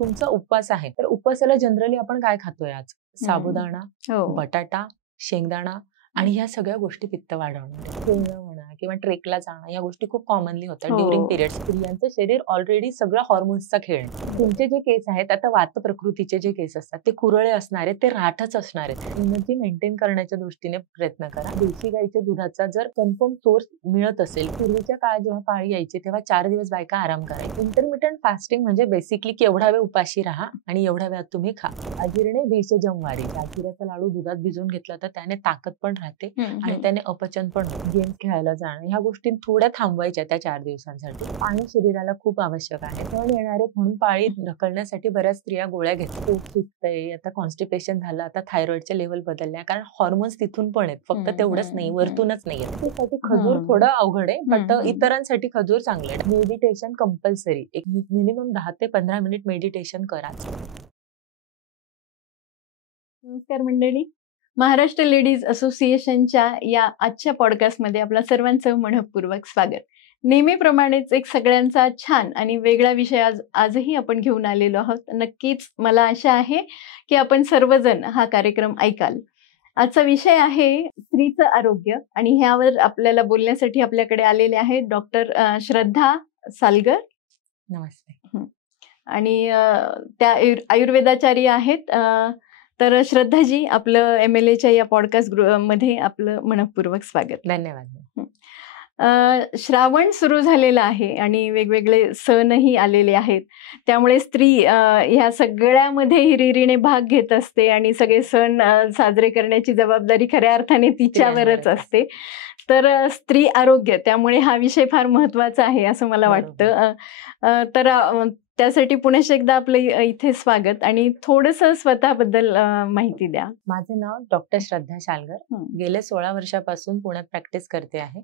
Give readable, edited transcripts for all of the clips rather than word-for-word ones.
तुमचा उपवास आहे तर उपवासाला जनरली आपण काय खातोय आज? साबुदाणा, हो. बटाटा, शेंगदाणा आणि ह्या सगळ्या गोष्टी पित्त वाढवणार. खेळणं म्हणा किंवा ट्रेकला जाणं या गोष्टी खूप कॉमनली होतात हो. During periods. स्त्रियांचं शरीर ऑलरेडी सगळं हॉर्मोन्सचा खेळ आहे. तुमचे जे केस आहेत आता वात प्रकृतीचे जे केस असतात ते कुरळे असणार आहेत, ते राठच असणार आहेत. एनर्जी मेंटेन करण्याच्या दृष्टीने प्रयत्न करा. देशी गाईच्या दुधाचा जर कन्फर्म सोर्स मिळत असेल, पूर्वीच्या काळात जेव्हा पाळी यायची तेव्हा 4 दिवस बायका आराम करायची. इंटरमिटंट फास्टिंग म्हणजे बेसिकली की एवढा वेळ उपाशी राहा आणि एवढ्या वेळात तुम्ही खा. अजिरणे भेषजम वारी. जाकिराचा लाडू दुधात भिजवून घेतला तर त्याने ताकद पण राहते आणि त्याने अपचन पण होते. गेम खेळायला जाणं ह्या गोष्टी थोड्या थांबवायच्या त्या 4 दिवसांसाठी. पाणी शरीराला खूप आवश्यक आहे. पण येणारे म्हणून पाळी ढकलण्यासाठी बऱ्याच स्त्रिया गोळ्या घेतात. पोट सुटतंय, आता कॉन्स्टिपेशन झालं, आता थायरॉइडच्या लेवल बदलल्या, कारण हॉर्मोन्स तिथून पण आहेत, फक्त तेवढंच नाही, वरतूनच नाहीये. त्यासाठी खजूर थोडं अवघड आहे, बट इतरांसाठी खजूर चांगलं आहे. मेडिटेशन कंपल्सरी, एक मिनिमम 10 ते 15 मिनिट मेडिटेशन करा. नमस्कार मंडळी, महाराष्ट्र लेडीज असोसिएशनच्या या आजच्या पॉडकास्टमध्ये आपल्या सर्वांचं मनःपूर्वक स्वागत. नेहमीप्रमाणेच एक सगळ्यांचा छान आणि वेगळा विषय आजही आपण घेऊन आलेलो आहोत. नक्कीच मला आशा आहे की आपण सर्वजण हा कार्यक्रम ऐकाल. आजचा विषय आहे स्त्रीचं आरोग्य आणि ह्यावर आपल्याला बोलण्यासाठी आपल्याकडे आलेले आहेत डॉक्टर श्रद्धा सालगर. नमस्ते. आणि त्या आयुर्वेदाचार्य आहेत. तर श्रद्धाजी, आपलं MLAच्या या पॉडकास्ट मध्ये आपलं मनःपूर्वक स्वागत. धन्यवाद. श्रावण सुरू झालेला आहे आणि वेगवेगळे सणही आलेले आहेत, त्यामुळे स्त्री ह्या सगळ्यामध्ये हिरिरीने भाग घेत असते आणि सगळे सण साजरे करण्याची जबाबदारी खऱ्या अर्थाने तिच्यावरच असते. तर स्त्री आरोग्य, त्यामुळे हा विषय फार महत्त्वाचा आहे असं मला वाटतं. तर त्यासाठी पुन्हा एकदा आपलं इथे स्वागत आणि थोडंसं स्वतःबद्दल माहिती द्या. माझं नाव डॉक्टर श्रद्धा सालगर. गेले 16 वर्षापासून पुण्यात प्रॅक्टिस करते आहे.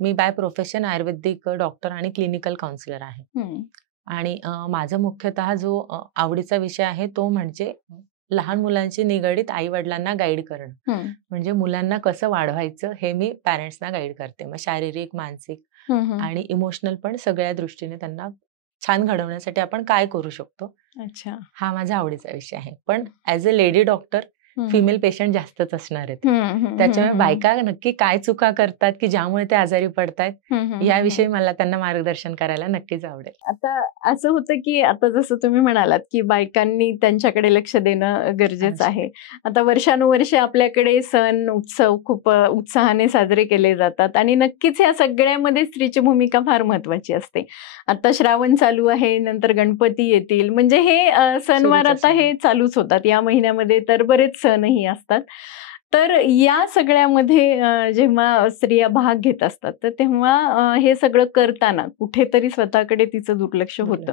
मी बाय प्रोफेशन आयुर्वेदिक डॉक्टर आणि क्लिनिकल काउन्सिलर आहे. आणि माझा मुख्यतः जो आवडीचा विषय आहे तो म्हणजे लहान मुलांची निगडीत आई वडिलांना गाईड करणं. म्हणजे मुलांना कसं वाढवायचं हे मी पॅरेंट्सना गाईड करते. मग शारीरिक, मानसिक आणि इमोशनल पण सगळ्या दृष्टीने त्यांना छान घडवण्यासाठी आपण काय करू शकतो. अच्छा, हा माझा आवडीचा विषय आहे. पण as a lady doctor female patient जास्तच असणार आहेत. त्याच्यामुळे बायका नक्की काय चुका करतात की ज्यामुळे ते आजारी पडतायत याविषयी मला त्यांना मार्गदर्शन करायला नक्कीच आवडेल. आता असं होतं की आता जसं तुम्ही म्हणालात की बायकांनी त्यांच्याकडे लक्ष देणं गरजेचं आहे. आता वर्षानुवर्षे आपल्याकडे सण उत्सव खूप उत्साहाने साजरे केले जातात आणि नक्कीच ह्या सगळ्यामध्ये स्त्रीची भूमिका फार महत्वाची असते. आता श्रावण चालू आहे, नंतर गणपती येतील, म्हणजे हे सणवार आता हे चालूच होतात. या महिन्यामध्ये तर बरेच सणही असतात. तर या सगळ्यामध्ये जेव्हा स्त्रिया भाग घेत असतात तर तेव्हा हे सगळं करताना कुठेतरी स्वतःकडे तिचं दुर्लक्ष होतं.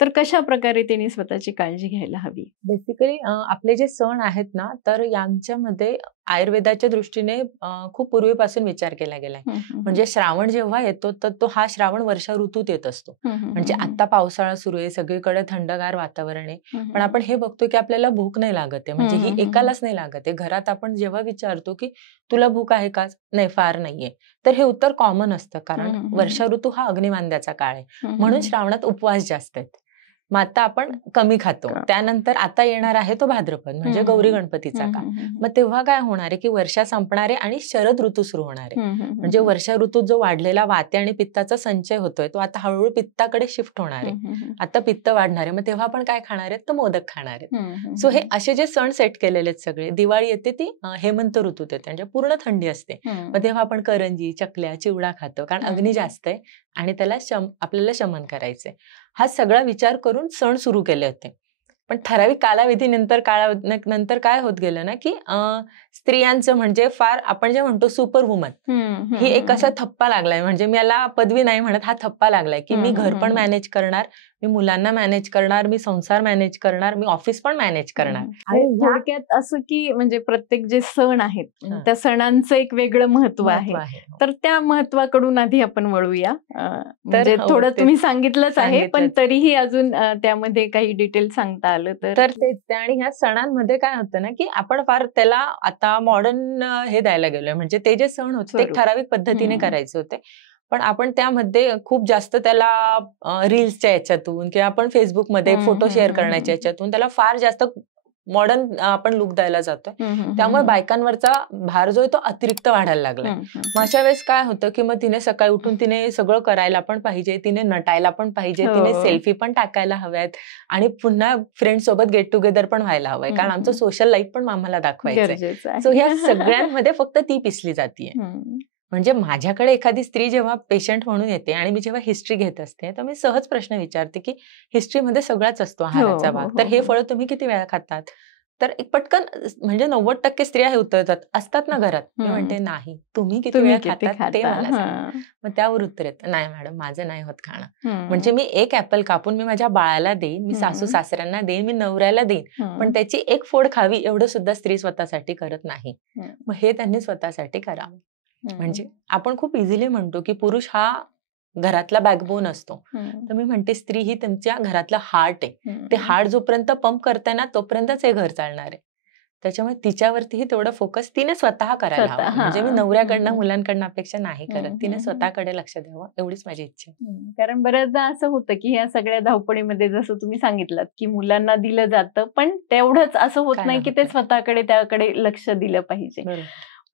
तर कशा प्रकारे तिने स्वतःची काळजी घ्यायला हवी? बेसिकली आपले जे सण आहेत ना, तर यांच्यामध्ये आयुर्वेदाच्या दृष्टीने खूप पूर्वीपासून विचार केला गेलाय. म्हणजे श्रावण जेव्हा येतो तर तो हा श्रावण वर्षा ऋतूत येत असतो. म्हणजे आता पावसाळा सुरू आहे, सगळीकडे थंडगार वातावरण आहे, पण आपण हे बघतो की आपल्याला भूक नाही लागत आहे. म्हणजे ही एकालाच नाही लागत आहे. घरात आपण जेव्हा विचारतो की तुला भूक आहे का, नाही फार नाहीये, तर हे उत्तर कॉमन असतं, कारण वर्षा ऋतू हा अग्निमांद्याचा काळ आहे. म्हणून श्रावणात उपवास जास्त आहेत. मग आता आपण कमी खातो. त्यानंतर आता येणार आहे तो भाद्रपद, म्हणजे गौरी गणपतीचा काळ. मग तेव्हा काय होणार आहे की वर्षा संपणार आहे आणि शरद ऋतू सुरू होणार आहे. म्हणजे वर्षा ऋतूत जो वाढलेला वाते आणि पित्ताचा संचय होतोय तो आता हळूहळू पित्ताकडे शिफ्ट होणार आहे. आता पित्त वाढणार आहे, मग तेव्हा आपण काय खाणार आहेत, तर मोदक खाणार आहेत. सो हे असे जे सण सेट केलेले आहेत सगळे. दिवाळी येते ती हेमंत ऋतूत येते, म्हणजे पूर्ण थंडी असते. मग तेव्हा आपण करंजी, चकल्या, चिवडा खातो, कारण अग्नी जास्त आहे आणि त्याला आपल्याला शमन करायचंय. हा सगळा विचार करून सण सुरू केले होते. पण ठराविक कालावधीनंतर काय होत गेलं ना की स्त्रियांचं म्हणजे फार आपण जे म्हणतो सुपर वुमन ही एक असा थप्पा लागलाय. म्हणजे मी याला पदवी नाही म्हणत, हा थप्पा लागलाय की मी घर पण मॅनेज करणार, मी मुलांना मॅनेज करणार, मी संसार मॅनेज करणार, मी ऑफिस पण मॅनेज करणार. आणि थोडक्यात असं की म्हणजे प्रत्येक जे सण आहेत त्या सणांचं एक वेगळं महत्व आहे. तर त्या महत्वाकडून आधी आपण वळूया. म्हणजे थोडं तुम्ही सांगितलंच आहे, पण तरीही अजून त्यामध्ये काही डिटेल सांगता आलं तर तेच. आणि ह्या सणांमध्ये काय होतं ना की आपण फार त्याला आता मॉडर्न हे द्यायला गेलोय. म्हणजे ते जे सण होते ते ठराविक पद्धतीने करायचे होते. पण आपण त्यामध्ये खूप जास्त त्याला रील्सच्या याच्यातून किंवा आपण फेसबुकमध्ये फोटो शेअर करण्याच्या याच्यातून त्याला फार जास्त मॉडर्न आपण लुक द्यायला जातोय. त्यामुळे बायकांवरचा भार जो आहे तो अतिरिक्त वाढायला लागलाय. मग अशा वेळेस काय होतं की मग तिने सकाळी उठून तिने सगळं करायला पण पाहिजे, तिने नटायला पण पाहिजे, तिने सेल्फी पण टाकायला हव्यात आणि पुन्हा फ्रेंड सोबत गेट टुगेदर पण व्हायला हवंय, कारण आमचं सोशल लाईफ पण आम्हाला दाखवायचंय. सो ह्या सगळ्यांमध्ये फक्त ती पिसली जातीये. म्हणजे माझ्याकडे एखादी स्त्री जेव्हा पेशंट म्हणून येते आणि मी जेव्हा हिस्ट्री घेत असते तर मी सहज प्रश्न विचारते की हिस्ट्रीमध्ये सगळाच असतो आहाराचा भाग, तर हे फळं तुम्ही किती वेळा खातात? तर एक पटकन म्हणजे 90% स्त्रिया हे उत्तर असतात ना घरात. मी म्हणते नाही, तुम्ही किती वेळा खातात ते मला सांगा. मग त्यावर उत्तर येतं, नाही मॅडम माझं नाही होत खाणं. म्हणजे मी एक ऍपल कापून मी माझ्या बाळाला देईन, मी सासू सासऱ्यांना देईन, मी नवऱ्याला देईन, पण त्याची एक फोड खावी एवढं सुद्धा स्त्री स्वतःसाठी करत नाही. मग हे त्यांनी स्वतःसाठी करावं. म्हणजे आपण खूप इझिली म्हणतो की पुरुष हा घरातला बॅकबोन असतो, तर मी म्हणते स्त्री ही तुमच्या घरातलं हार्ट आहे. ते हार्ट जोपर्यंत पंप करते ना तोपर्यंतच हे घर चालणार आहे. त्याच्यामुळे तिच्यावरतीही तेवढं फोकस तिने स्वतः करायला हवा. म्हणजे मी नवऱ्याकडनं मुलांकडनं अपेक्षा नाही करत, तिने स्वतःकडे लक्ष द्यावं एवढीच माझी इच्छा. कारण बऱ्याचदा असं होतं की ह्या सगळ्या धावपळीमध्ये जसं तुम्ही सांगितलं की मुलांना दिलं जातं, पण तेवढंच असं होत नाही की ते स्वतःकडे त्याकडे लक्ष दिलं पाहिजे.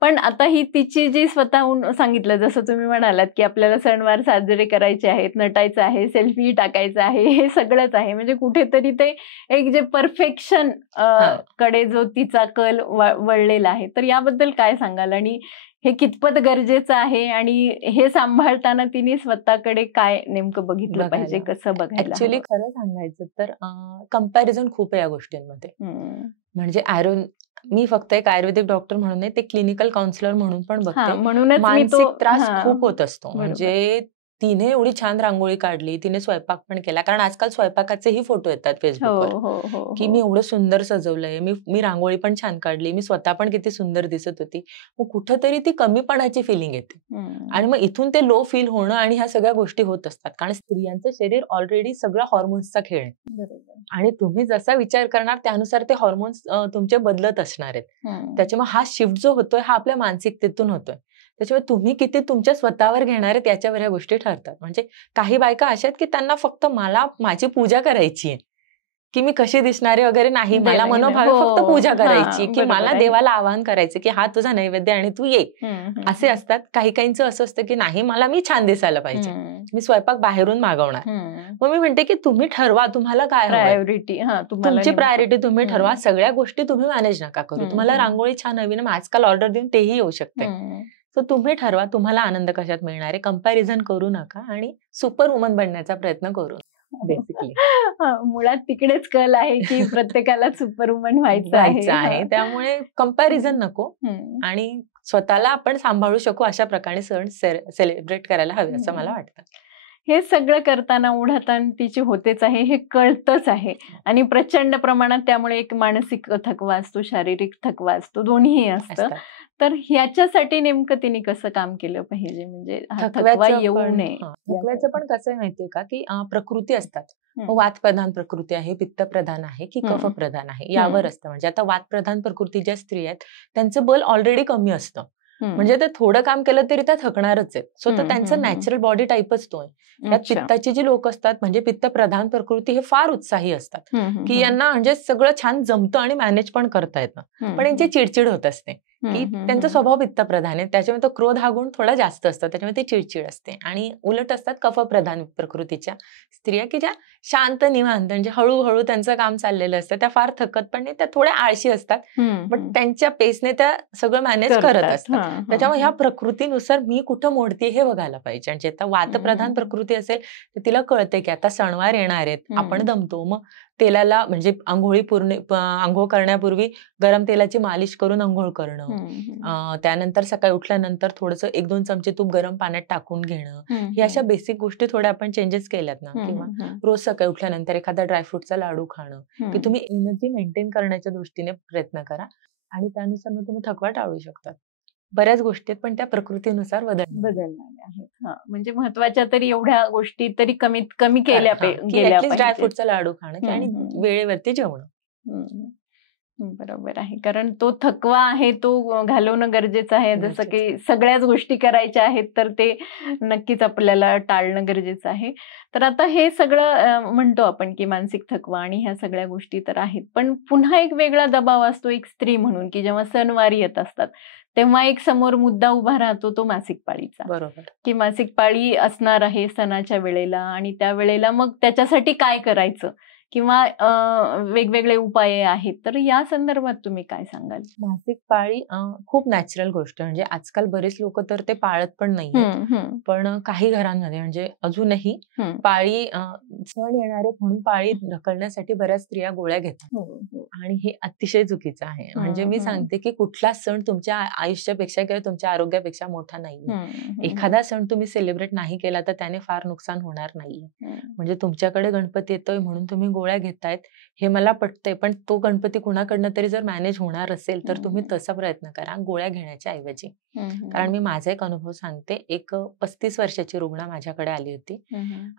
पण आता ही तिची जी स्वतःहून सांगितलं, जसं तुम्ही म्हणालात की आपल्याला सणवार साजरे करायचे आहेत, नटायचं आहे, सेल्फी टाकायचं आहे, हे सगळंच आहे. म्हणजे कुठेतरी ते एक जे परफेक्शन कडे जो तिचा कल वळलेला आहे, तर याबद्दल काय सांगाल आणि हे कितपत गरजेचं आहे आणि हे सांभाळताना तिने स्वतःकडे काय नेमकं बघितलं पाहिजे, कसं बघायला? ऍक्च्युअली खरं सांगायचं तर कंपॅरिझन खूप आहे या गोष्टींमध्ये. म्हणजे मी फक्त एक आयुर्वेदिक डॉक्टर म्हणून नाही, ते क्लिनिकल काउन्सिलर म्हणून पण बघते. मानसिक त्रास खूप होत असतो. म्हणजे तिने एवढी छान रांगोळी काढली, तिने स्वयंपाक पण केला, कारण आजकाल स्वयंपाकाचेही फोटो येतात फेसबुकवर की मी एवढं सुंदर सजवलंय, मी रांगोळी पण छान काढली, मी स्वतः पण किती सुंदर दिसत होती. मग कुठंतरी ती कमीपणाची फिलिंग येते आणि मग इथून ते लो फील होणं आणि ह्या सगळ्या गोष्टी होत असतात, कारण स्त्रियांचं शरीर ऑलरेडी सगळं हॉर्मोन्सचा खेळ आहे आणि तुम्ही जसा विचार करणार त्यानुसार ते हॉर्मोन्स तुमचे बदलत असणार आहेत. त्याच्यामुळे हा शिफ्ट जो होतोय हा आपल्या मानसिकतेतून होतोय. त्याच्यामुळे तुम्ही किती तुमच्या स्वतःवर घेणार आहेत याच्यावर ह्या गोष्टी ठरतात. म्हणजे काही बायका अशा आहेत की त्यांना फक्त मला माझी पूजा करायची आहे, की मी कशी दिसणारे वगैरे नाही, मला मनोभावे फक्त पूजा करायची, की मला देवाला आवाहन करायचं की हा तुझा नैवेद्य आणि तू ये, असे असतात. काही असं असतं की नाही मला मी छान दिसायला पाहिजे, मी स्वयंपाक बाहेरून मागवणार. मग मी म्हणते की तुम्ही ठरवा तुम्हाला काय प्रायोरिटी, तुमची प्रायोरिटी तुम्ही ठरवा. सगळ्या गोष्टी तुम्ही मॅनेज नका करू. तुम्हाला रांगोळी छान हवी ना, आजकाल ऑर्डर देऊन तेही येऊ शकते. तर तुम्ही ठरवा तुम्हाला आनंद कशात मिळणार आहे. कंपॅरिझन करू नका आणि सुपर वुमन बनण्याचा प्रयत्न करू बेसिकली. मुळात तिकडेच कल आहे की प्रत्येकाला सुपर वुमन व्हायचं आहे. त्यामुळे कंपॅरिझन नको आणि स्वतःला आपण सांभाळू शकू अशा प्रकारे सण सेलिब्रेट करायला हवे असं मला वाटतं. हे सगळं करताना ओढाताण तिची होतेच आहे, हे कळतच आहे आणि प्रचंड प्रमाणात त्यामुळे एक मानसिक थकवा असतो, शारीरिक थकवा असतो, दोन्हीही असतं. तर ह्याच्यासाठी नेमकं तिने कसं काम केलं पाहिजे, म्हणजे थकवा येऊ नये? थकव्याचं पण कसं आहे माहितीये का की प्रकृती असतात. वातप्रधान प्रकृती आहे, पित्तप्रधान आहे की कफप्रधान आहे यावर असतं. म्हणजे आता वातप्रधान प्रकृती ज्या स्त्री आहेत त्यांचं बल ऑलरेडी कमी असतं, म्हणजे ते थोडं काम केलं तरी त्या थकणारच आहेत. सो तर त्यांचं नॅचरल बॉडी टाईपच तो आहे. त्यात पित्ताची जी लोक असतात म्हणजे पित्तप्रधान प्रकृती हे फार उत्साही असतात की यांना म्हणजे सगळं छान जमतं आणि मॅनेज पण करता येतं, पण यांची चिडचिड होत असते की त्यांचा स्वभाव पित्तप्रधान आहे, त्याच्यामुळे तो क्रोध हा गुण थोडा जास्त असतो, त्याच्यामुळे ती चिडचिड असते. आणि उलट असतात कफप्रधान प्रकृतीच्या स्त्रिया की ज्या शांत निवांत म्हणजे हळूहळू त्यांचं काम चाललेलं असतं, त्या फार थकत पण नाही, त्या थोड्या आळशी असतात, बट त्यांच्या पेसने त्या सगळं मॅनेज करत असतात. त्याच्यामुळे ह्या प्रकृतीनुसार मी कुठं मोडते हे बघायला पाहिजे. म्हणजे आता वातप्रधान प्रकृती असेल तर तिला कळते की आता सणवार येणार आहेत, आपण दमतो, मग तेलाला म्हणजे आंघोळ करण्यापूर्वी गरम तेलाची मालिश करून आंघोळ करणं, त्यानंतर सकाळी उठल्यानंतर थोडंसं 1-2 चमचे तूप गरम पाण्यात टाकून घेणं, ह्या अशा बेसिक गोष्टी थोड्या आपण चेंजेस केल्यात ना, किंवा रोज सकाळी उठल्यानंतर एखादा ड्रायफ्रुटचा लाडू खाणं, की तुम्ही एनर्जी मेंटेन करण्याच्या दृष्टीने प्रयत्न करा आणि त्यानुसार मग तुम्ही थकवा टाळू शकता. बऱ्याच गोष्टी पण त्या प्रकृतीनुसार बदलणाऱ्या आहेत. म्हणजे महत्वाच्या तरी एवढ्या गोष्टी तरी कमीत कमी केल्या पाहिजे. ड्रायफ्रुटचा लाडू खाणं आणि वेळेवरती जेवण. बरोबर आहे. कारण तो थकवा आहे तो घालवणं गरजेचं आहे. जसं की सगळ्याच गोष्टी करायच्या आहेत तर ते नक्कीच आपल्याला टाळणं गरजेचं आहे. तर आता हे सगळं म्हणतो आपण की मानसिक थकवा आणि ह्या सगळ्या गोष्टी तर आहेत. पण पुन्हा एक वेगळा दबाव असतो एक स्त्री म्हणून, की जेव्हा सणवारी येत असतात तेव्हा एक समोर मुद्दा उभा राहतो तो मासिक पाळीचा. बरोबर. की मासिक पाळी असणार आहे सणाच्या वेळेला आणि त्या वेळेला मग त्याच्यासाठी काय करायचं किंवा वेगवेगळे उपाय आहेत. तर या संदर्भात तुम्ही काय सांगाल? मासिक पाळी खूप नॅचरल गोष्ट आहे. म्हणजे आजकाल बरेच लोक तर ते पाळत पण नाहीये. पण काही घरांमध्ये म्हणजे अजूनही पाळी सण येणार आहेत म्हणून पाळी ढकलण्यासाठी बऱ्याच स्त्रिया गोळ्या घेतात. आणि हे अतिशय चुकीचं आहे. म्हणजे मी सांगते की कुठलाच सण तुमच्या आयुष्यापेक्षा किंवा तुमच्या आरोग्यापेक्षा मोठा नाहीये. एखादा सण तुम्ही सेलिब्रेट नाही केला तर त्याने फार नुकसान होणार नाहीये. म्हणजे तुमच्याकडे गणपती येतोय म्हणून तुम्ही गोळ्या घेतायत हे मला पटतंय, पण तो गणपती कुणाकडनं तरी जर मॅनेज होणार असेल तर तुम्ही तसा प्रयत्न करा गोळ्या घेण्याच्या ऐवजी. कारण मी माझा एक अनुभव सांगते. एक 35 वर्षाची रुग्ण माझ्याकडे आली होती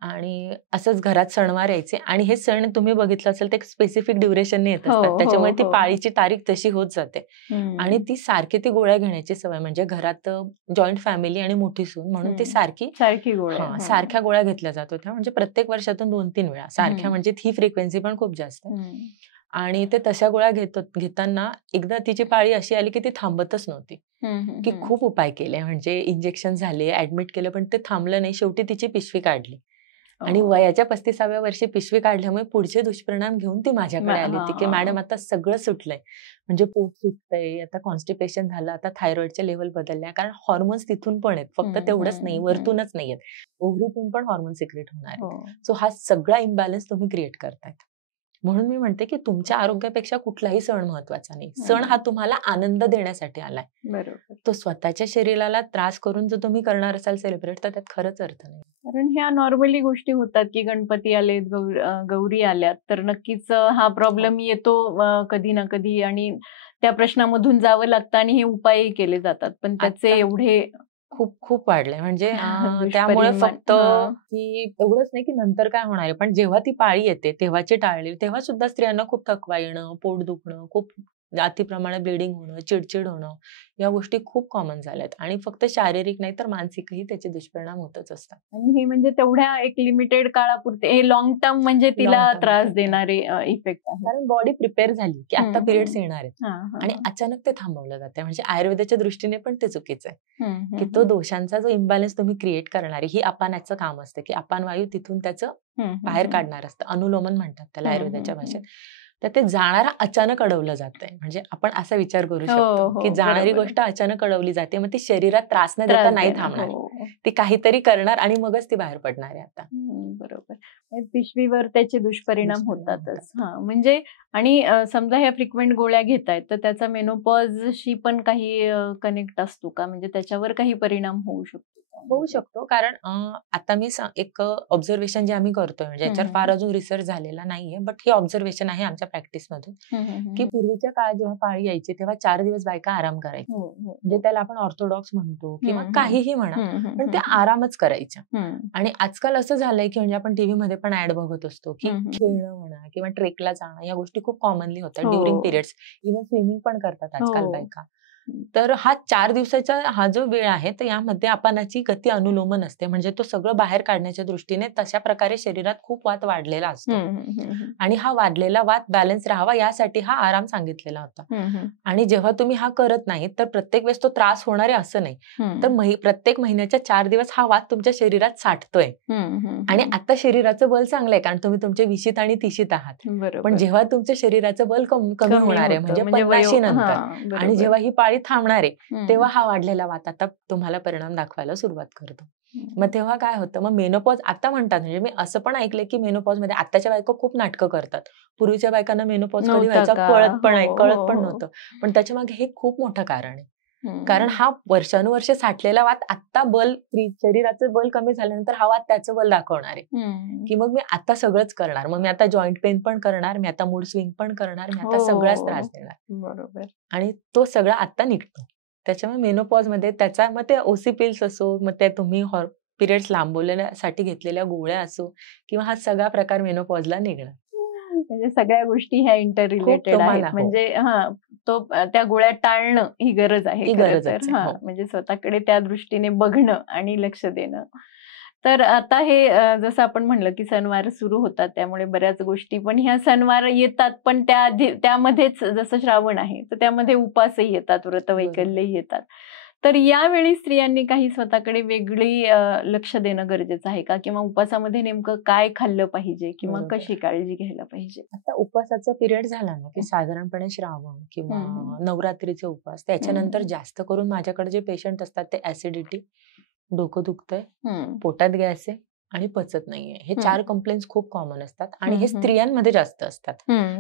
आणि असंच घरात सणवार यायचे आणि हे सण तुम्ही बघितलं असेल ते स्पेसिफिक ड्युरेशनने येत असतात. त्याच्यामुळे ती पाळीची तारीख तशी होत जाते आणि ती सारखी ती गोळ्या घेण्याची सवय. म्हणजे घरात जॉईंट फॅमिली आणि मोठी सून म्हणून ती सारख्या गोळ्या घेतल्या जात होत्या. म्हणजे प्रत्येक वर्षातून 2-3 वेळा सारख्या. म्हणजे ही फ्रिक्वेन्सी पण खूप जास्त आहे. आणि ते तशा गोळ्या घेताना एकदा तिची पाळी अशी आली की ती थांबतच नव्हती. की खूप उपाय केले. म्हणजे इंजेक्शन झाले, ऍडमिट केलं, पण ते थांबलं नाही. शेवटी तिची पिशवी काढली आणि वयाच्या 35व्या वर्षी पिशवी काढल्यामुळे पुढचे दुष्परिणाम घेऊन ती माझ्याकडे आली होती की मॅडम आता सगळं सुटलंय. म्हणजे पोट सुटतंय, आता कॉन्स्टिपेशन झालं, आता थायरॉइडच्या लेवल बदलल्या. कारण हॉर्मोन्स तिथून पण आहेत, फक्त तेवढंच नाही, वरतूनच नाहीयेत. ओव्हरीतून पण हॉर्मोन सिक्रेट होणार आहेत. सो हा सगळा इम्बॅलन्स तुम्ही क्रिएट करतायत. म्हणून मी म्हणते की तुमच्या आरोग्यापेक्षा कुठलाही सण महत्वाचा नाही. सण हा तुम्हाला आनंद देण्यासाठी आलाय. बरोबर. तो स्वतःच्या शरीराला त्रास करून जर तुम्ही करणार असाल सेलिब्रेट तर त्यात खरंच अर्थ नाही. कारण ह्या नॉर्मली गोष्टी होतात की गणपती आलेत, गौरी आल्यात तर नक्कीच हा प्रॉब्लेम येतो कधी ना कधी आणि त्या प्रश्नामधून जावं लागतं आणि हे उपायही केले जातात. पण त्याचे एवढे खूप खूप वाढलंय. म्हणजे त्यामुळे फक्त की एवढंच नाही की नंतर काय होणार आहे, पण जेव्हा ती पाळी येते तेव्हाची टाळली, तेव्हा सुद्धा स्त्रियांना खूप थकवा येणं, पोट दुखणं, खूप अतिप्रमाणात ब्लिडिंग होणं, चिडचिड होणं, या गोष्टी खूप कॉमन झाल्यात आणि फक्त शारीरिक नाही तर मानसिकही त्याचे दुष्परिणाम होतच असतात. आणि हे म्हणजे तेवढ्या एक लिमिटेड काळापुरते, हे लॉंग टर्म म्हणजे तिला त्रास देणारे इफेक्ट आहे. कारण बॉडी प्रिपेअर झाली की आता पिरियड्स येणार आहेत आणि अचानक ते थांबवलं जाते. म्हणजे आयुर्वेदाच्या दृष्टीने पण ते चुकीचं आहे की तो दोषांचा जो इम्बॅलन्स तुम्ही क्रिएट करणारी ही अपानाचं काम असतं की अपान वायू तिथून त्याचं बाहेर काढणार असतं. अनुलोमन म्हणतात त्याला आयुर्वेदाच्या भाषेत. तर ते जाणारा अचानक अडवलं जातंय. म्हणजे आपण असा विचार करू शकतो की जाणारी गोष्ट अचानक अडवली जाते, मग ती शरीरात त्रास न देता नाही थांबणार. ती काहीतरी करणार आणि मगच ती बाहेर पडणार आहे. आता बरोबर. पिशवीवर त्याचे दुष्परिणाम होतातच. म्हणजे आणि समजा ह्या फ्रिक्वेंट गोळ्या घेतायत तर त्याचा मेनोपॉजशी पण काही कनेक्ट असतो का? म्हणजे त्याच्यावर काही परिणाम होऊ शकतो? होऊ शकतो. कारण आता मी एक ऑब्झर्वेशन जे आम्ही करतोय, म्हणजे याच्यावर फार अजून रिसर्च झालेला नाहीये, बट हे ऑब्झर्वेशन आहे आमच्या प्रॅक्टिस मधून की पूर्वीच्या काळात जेव्हा पाळी यायची तेव्हा 4 दिवस बायका आराम करायच्या. म्हणजे त्याला आपण ऑर्थोडॉक्स म्हणतो किंवा काहीही म्हणा, पण त्या आरामच करायच्या. आणि आजकाल असं झालंय की म्हणजे आपण टीव्ही मध्ये पण ऍड बघत असतो की खेळणं म्हणा किंवा ट्रेकला जाणं या गोष्टी खूप कॉमनली होतात ड्युरिंग पिरियड्स. इव्हन स्विमिंग पण करतात आजकाल बायका. तर हा 4 दिवसाचा हा जो वेळ आहे तर यामध्ये अपानाची गती अनुलोमन असते. म्हणजे तो सगळं बाहेर काढण्याच्या दृष्टीने तशा प्रकारे शरीरात खूप वात वाढलेला असतो आणि हा वाढलेला वात बॅलन्स राहावा यासाठी हा आराम सांगितलेला होता. आणि जेव्हा तुम्ही हा करत नाही तर प्रत्येक वेळेस तो त्रास होणार आहे असं नाही, तर प्रत्येक महिन्याच्या 4 दिवस हा वात तुमच्या शरीरात साठतोय. आणि आता शरीराचं बल चांगलं आहे कारण तुम्ही तुमचे 20शीत आणि 30शीत आहात. पण जेव्हा तुमच्या शरीराचं बल कमी होणार आहे म्हणजे 50शी नंतर आणि जेव्हा ही पाळी थांबणार आहे तेव्हा हा वाढलेला वात आता तुम्हाला परिणाम दाखवायला सुरुवात करतो. मग तेव्हा काय होतं, मग मेनोपॉज आता म्हणतात. म्हणजे मी असं पण ऐकलंय की मेनोपॉज मध्ये आताच्या बायका खूप नाटकं करतात. पूर्वीच्या बायकांना मेनोपॉज कधी व्हायचा कळत पण नव्हतं. पण त्याच्या मागे हे खूप मोठं कारण आहे. कारण हा वर्षानुवर्ष साठलेला वात आता शरीराचं बल कमी झाल्यानंतर हा वात त्याचं बल दाखवणार आहे की मग मी आता सगळंच करणार, मग मी आता जॉईंट पेन पण करणार, मी आता मूड स्विंग पण करणार, मी आता सगळाच त्रास देणार. बरोबर. आणि तो सगळा आता निघतो. त्याच्यामुळे मेनोपॉज मध्ये त्याचा मग ते ओसी पिल्स असो, मग ते तुम्ही पिरियड्स लांबवण्यासाठी घेतलेल्या गोळ्या असो किंवा हा सगळा प्रकार मेनोपॉजला निघणार. म्हणजे सगळ्या गोष्टी ह्या इंटर रिलेटेड आहेत. म्हणजे त्या गोळ्या टाळणं ही गरज आहे खरं तर. म्हणजे स्वतःकडे त्या दृष्टीने बघणं आणि लक्ष देणं. तर आता हे जसं आपण म्हणलं की सणवार सुरू होतात, त्यामुळे बऱ्याच गोष्टी, पण ह्या सणवार येतात, पण त्यामध्येच जसं श्रावण आहे तर त्यामध्ये उपासही येतात, व्रतवैकल्यही येतात. तर यावेळी स्त्रियांनी काही स्वतःकडे वेगळी लक्ष देणं गरजेचं आहे का? किंवा उपासामध्ये नेमकं काय खाल्लं पाहिजे किंवा कशी काळजी घ्यायला पाहिजे? आता उपासाचा पिरियड झाला ना की साधारणपणे श्रावण किंवा नवरात्रीचे उपास, त्याच्यानंतर जास्त करून माझ्याकडे जे पेशंट असतात ते ऍसिडिटी, डोकं दुखतंय, पोटात गॅस आहे आणि पचत नाहीये, हे 4 कंप्लेंट्स खूप कॉमन असतात आणि हे स्त्रियांमध्ये जास्त असतात.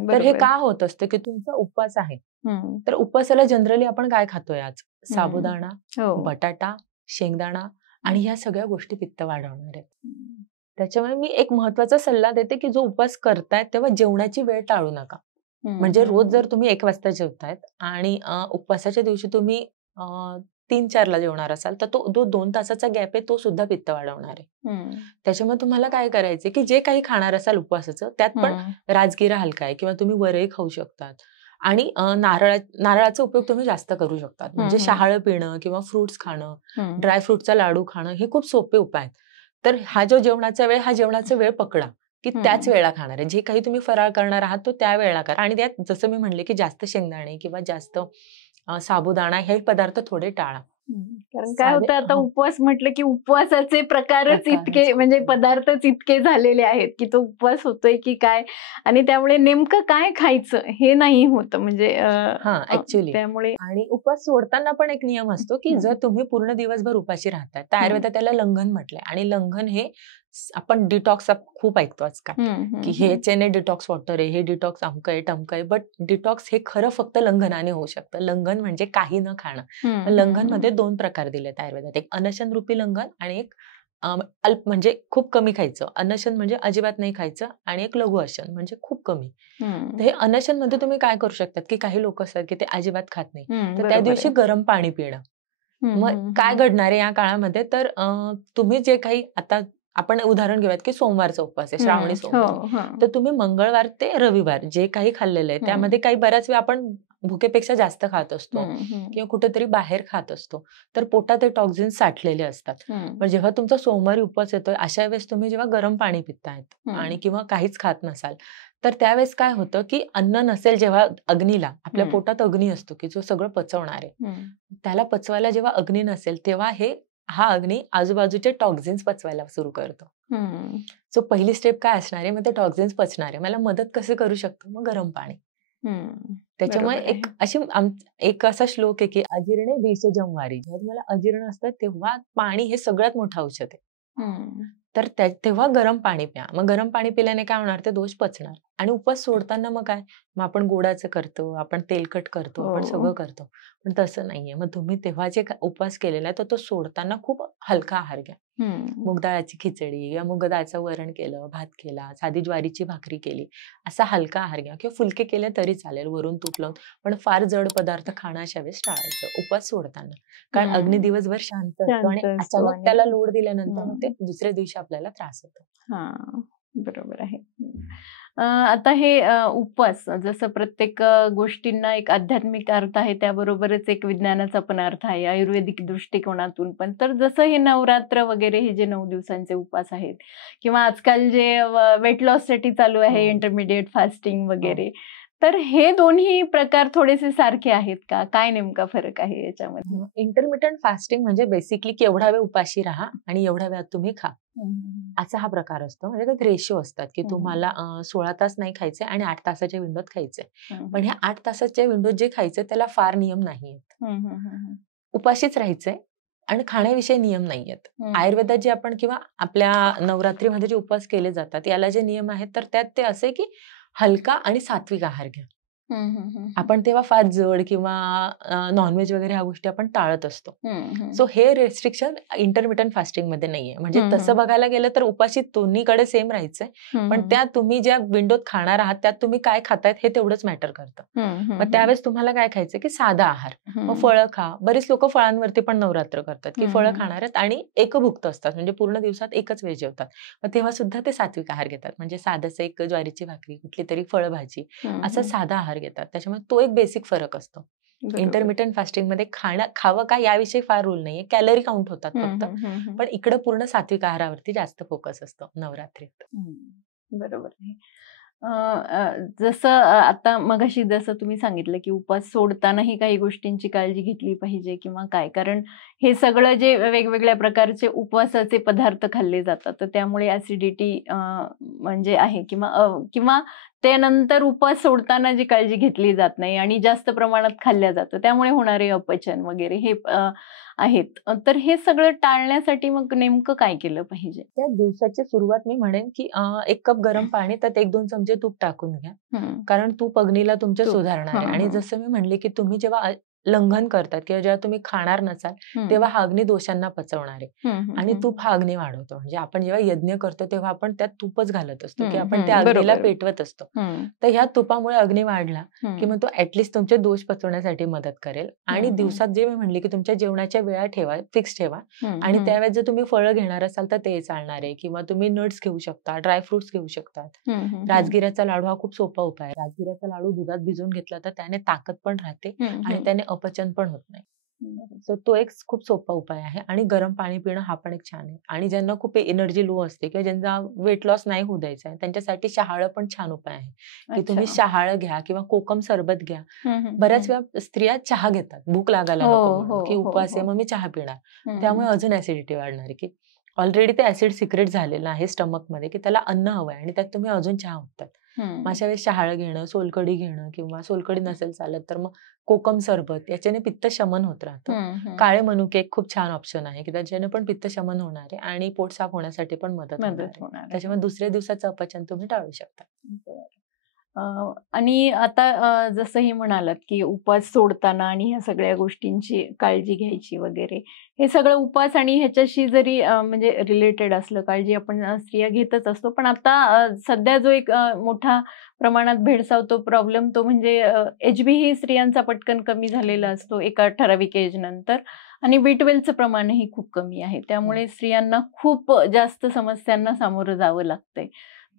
तर हे का होत असतं की तुमचा उपवास आहे, तर उपवासाला जनरली आपण काय खातोय आज? साबुदाणा, बटाटा, शेंगदाणा आणि ह्या सगळ्या गोष्टी पित्त वाढवणार आहेत. त्याच्यामुळे मी एक महत्वाचा सल्ला देते की जो उपवास करतायत तेव्हा जेवणाची वेळ टाळू नका. म्हणजे रोज जर तुम्ही 1 वाजता जेवतायत आणि उपवासाच्या दिवशी तुम्ही 3-4 ला जेवणार असाल तर तो 2 तासाचा गॅप आहे, तो सुद्धा पित्त वाढवणार आहे. त्याच्यामुळे तुम्हाला काय करायचं की जे काही खाणार असाल उपवासाचं त्यात पण राजगिरा हलका आहे किंवा तुम्ही वरई खाऊ शकतात आणि नारळाचा उपयोग तुम्ही जास्त करू शकतात. म्हणजे शहाळं पिणं किंवा फ्रुट्स खाणं, ड्रायफ्रुटचा लाडू खाणं, हे खूप सोपे उपाय आहेत. तर हा जो जेवणाचा वेळ पकडा की त्याच वेळेला खाणार आहे. जे काही तुम्ही फराळ करणार आहात तो त्या वेळेला करा आणि त्यात जसं मी म्हणले की जास्त शेंगदाणे किंवा जास्त साबुदाणा हे पदार्थ थोडे टाळा. कारण काय होतं, आता उपवास म्हटलं की उपवासाचे प्रकारच इतके, म्हणजे पदार्थच इतके झालेले आहेत की तो उपवास होतोय की काय, आणि त्यामुळे नेमकं काय खायचं हे नाही होत. म्हणजे ऍक्च्युली त्यामुळे. आणि उपवास सोडताना पण एक नियम असतो की जर तुम्ही पूर्ण दिवसभर उपाशी राहताय तर आयुर्वेदात त्याला लंघन म्हटलंय. आणि लंघन हे आपण डिटॉक्स खूप ऐकतो आजकाल की ह्याच्याने डिटॉक्स वॉटर आहे, हे डिटॉक्स अमकं आहे टमकं आहे, बट डिटॉक्स हे खरं फक्त लंघनाने होऊ शकतं. लंघन म्हणजे काही न खाणं. लंघन मध्ये 2 प्रकार दिलेत आयुर्वेदात, एक अनशन रूपी लंघन आणि एक अल्प म्हणजे खूप कमी खायचं. अनशन म्हणजे अजिबात नाही खायचं आणि एक लघु अशन म्हणजे खूप कमी. तर हे अनशन मध्ये तुम्ही काय करू शकतात की काही लोक असतात की ते अजिबात खात नाही, तर त्या दिवशी गरम पाणी पिणं. मग काय घडणार आहे या काळामध्ये, तर तुम्ही जे काही, आता आपण उदाहरण घेऊयात की सोमवारचा उपवास आहे, श्रावणी सोमवार, तर तुम्ही मंगळवार ते रविवार जे काही खाल्लेलं आहे त्यामध्ये काही बऱ्याच वेळा आपण भुकेपेक्षा जास्त खात असतो किंवा कुठेतरी बाहेर खात असतो, तर पोटात ते टॉक्झिन्स साठलेले असतात. पण जेव्हा तुमचा सोमवारी उपवास येतोय अशा वेळेस तुम्ही जेव्हा गरम पाणी पितायत आणि किंवा काहीच खात नसाल तर त्यावेळेस काय होतं की अन्न नसेल, जेव्हा अग्नीला, आपल्या पोटात अग्नी असतो की जो सगळं पचवणार आहे, त्याला पचवायला जेव्हा अग्नी नसेल तेव्हा हा अग्नी आजूबाजूचे टॉक्झिन्स पचवायला सुरू करतो. सो पहिली स्टेप काय असणार आहे, मग ते टॉक्झिन्स पचणार आहे, मला मदत कसे करू शकतो, मग गरम पाणी. त्याच्यामुळे एक असा श्लोक आहे की अजीर्णे भेषजं वारी, जेव्हा तुम्हाला अजीर्ण असतं तेव्हा पाणी हे सगळ्यात मोठं औषध आहे. तर तेव्हा गरम पाणी प्या. मग गरम पाणी पिल्याने काय होणार, ते दोष पचणार. आणि उपवास सोडताना मग काय, मग आपण गोडाचं करतो, आपण तेलकट करतो, आपण सगळं करतो, पण तसं नाहीये. मग तुम्ही तेव्हा जे उपवास केलेला आहे तो सोडताना खूप हलका आहार घ्या. मूग डाळाची खिचडी या मूग डाळचं वरण केलं, भात केला, साधी ज्वारीची भाकरी केली, असा हलका आहार घ्या किंवा फुलके केले तरी चालेल वरून तूप लावून, पण फार जड पदार्थ खाणं अशा वेळेस टाळायचं उपवास सोडताना. कारण अग्नी दिवसभर शांत असतो आणि अचानक त्याला लोड दिल्यानंतर मग ते दुसऱ्या दिवशी आपल्याला त्रास होतो. बरोबर आहे. आता हे उपवास जसं प्रत्येक गोष्टींना एक आध्यात्मिक अर्थ आहे, त्याबरोबरच एक विज्ञानाचा पण अर्थ आहे आयुर्वेदिक दृष्टिकोनातून पण. तर जसं हे नवरात्र वगैरे हे जे 9 दिवसांचे उपवास आहेत किंवा आजकाल जे वेट लॉस साठी चालू आहे इंटरमिडिएट फास्टिंग वगैरे, तर हे दोन्ही प्रकार थोडेसे सारखे आहेत का? काय नेमका फरक आहे याच्यामध्ये? इंटरमिटंट फास्टिंग म्हणजे बेसिकली की एवढा वेळ उपाशी राहा आणि एवढ्या वेळात तुम्ही खा, असा हा प्रकार असतो. म्हणजे त्यात रेशो असतात की तुम्हाला 16 तास नाही खायचे आणि 8 तासाच्या विंडोत खायचे. पण ह्या 8 तासाच्या विंडोत जे खायचे त्याला फार नियम नाहीयेत. उपाशीच राहायचंय आणि खाण्याविषयी नियम नाहीयेत. आयुर्वेदात जे आपण किंवा आपल्या नवरात्रीमध्ये जे उपवास केले जातात याला जे नियम आहेत तर त्यात ते असे की हलका आणि सात्विक आहार घ्या. आपण तेव्हा फार जड किंवा नॉनव्हेज वगैरे ह्या गोष्टी आपण टाळत असतो. सो हे रेस्ट्रिक्शन इंटरमिटंट फास्टिंग मध्ये नाहीये. म्हणजे तसं बघायला गेलं तर उपाशी दोन्हीकडे सेम राहायचंय, पण त्यात तुम्ही ज्या विंडोत खाणार आहात त्यात तुम्ही काय खातायत हे तेवढंच मॅटर करतं. मग त्यावेळेस तुम्हाला काय खायचं की साधा आहार, मग फळं खा. बरेच लोक फळांवरती पण नवरात्र करतात की फळं खाणार आहेत आणि एकभुक्त असतात, म्हणजे पूर्ण दिवसात एकच वेळ जेवतात. मग तेव्हा सुद्धा ते सात्विक आहार घेतात, म्हणजे साधंसं एक ज्वारीची भाकरी, कुठली तरी फळभाजी, असा साधा आहार घेतात. त्याच्यामुळे तो एक बेसिक फरक असतो. इंटरमिटंट फास्टिंग मध्ये खावं का याविषयी फार रूल नाहीये, कॅलरी काउंट होतात फक्त, पण इकडे पूर्ण सात्विक आहारावरती जास्त फोकस असतो नवरात्रीत. बरोबर आहे. जसं आता मगाशी जसं तुम्ही सांगितलं की उपवास सोडतानाही काही गोष्टींची काळजी घेतली पाहिजे किंवा काय, कारण हे सगळं जे वेगवेगळ्या प्रकारचे उपवासाचे पदार्थ खाल्ले जातात तर त्यामुळे ऍसिडिटी म्हणजे आहे किंवा त्यानंतर उपवास सोडताना जी काळजी घेतली जात नाही आणि जास्त प्रमाणात खाल्ल्या जातं त्यामुळे होणारे अपचन वगैरे हे आहेत. तर हे सगळं टाळण्यासाठी मग नेमकं काय केलं पाहिजे? त्या दिवसाची सुरुवात मी म्हणेन की 1 कप गरम पाणी, त्यात 1-2 चमचे तूप टाकून घ्या, कारण तूप अग्नीला तुमच्या सुधारणार आहे. आणि जसं मी म्हणले की तुम्ही जेव्हा लंघन करतात किंवा जेव्हा तुम्ही खाणार नसाल तेव्हा हा अग्नी दोषांना पचवणार आहे आणि तूप हा अग्नी वाढवतो. म्हणजे आपण जेव्हा यज्ञ करतो तेव्हा आपण त्यात तूपच घालत असतो की आपण त्या अग्नीला पेटवत असतो. तर ह्या तुपामुळे अग्नी वाढला की मग तो ऍटलिस्ट तुमचे दोष पचवण्यासाठी मदत करेल. आणि दिवसात जे मी म्हणले की तुमच्या जेवणाच्या वेळा ठेवा, फिक्स ठेवा, आणि त्यावेळेस जर तुम्ही फळं घेणार असाल तर ते चालणार आहे, किंवा तुम्ही नट्स घेऊ शकता, ड्रायफ्रुट्स घेऊ शकतात. राजगिऱ्याचा लाडू हा खूप सोपा उपाय आहे. राजगिऱ्याचा लाडू दुधात भिजवून घेतला तर त्याने ताकद पण राहते आणि त्याने अपचन पण होत नाही. सो तो एक खूप सोपा उपाय आहे. आणि गरम पाणी पिणं हा पण एक छान आहे. आणि ज्यांना खूप एनर्जी लो असते किंवा ज्यांचा वेट लॉस नाही होऊ द्यायचा आहे त्यांच्यासाठी शहाळं पण छान उपाय आहे, की तुम्ही शहाळं घ्या किंवा कोकम सरबत घ्या. बऱ्याच वेळा स्त्रिया चहा घेतात भूक लागायला नको म्हणून, की उपवास आहे मग मी चहा पिणार, त्यामुळे अजून ऍसिडिटी वाढणार आहे. की ऑलरेडी ते ऍसिड सिक्रेट झालेलं आहे स्टमक मध्ये की त्याला अन्न हवंय आणि त्यात तुम्ही अजून चहा होतात. मग अशा वेळेस शहाळं घेणं, सोलकढी घेणं, किंवा सोलकढी नसेल चालत तर मग कोकम सरबत, याच्याने पित्त शमन होत राहतं. काळे मनुके एक खूप छान ऑप्शन आहे की त्याच्याने पण पित्त शमन होणार आहे आणि पोट साफ होण्यासाठी पण मदत होणार आहे. त्याच्यामुळे दुसऱ्या दिवसाचं अपचन तुम्ही टाळू शकता. आणि आता जसंही म्हणालात की उपवास सोडताना आणि ह्या सगळ्या गोष्टींची काळजी घ्यायची वगैरे, हे सगळं उपवास आणि ह्याच्याशी जरी म्हणजे रिलेटेड असलं, काळजी आपण स्त्रिया घेतच असतो, पण आता सध्या जो एक मोठा प्रमाणात भेडसावतो प्रॉब्लेम तो म्हणजे HB ही स्त्रियांचा पटकन कमी झालेला असतो एका ठराविक एज नंतर, आणि B12चं प्रमाणही खूप कमी आहे. त्यामुळे स्त्रियांना खूप जास्त समस्यांना सामोरं जावं लागतंय.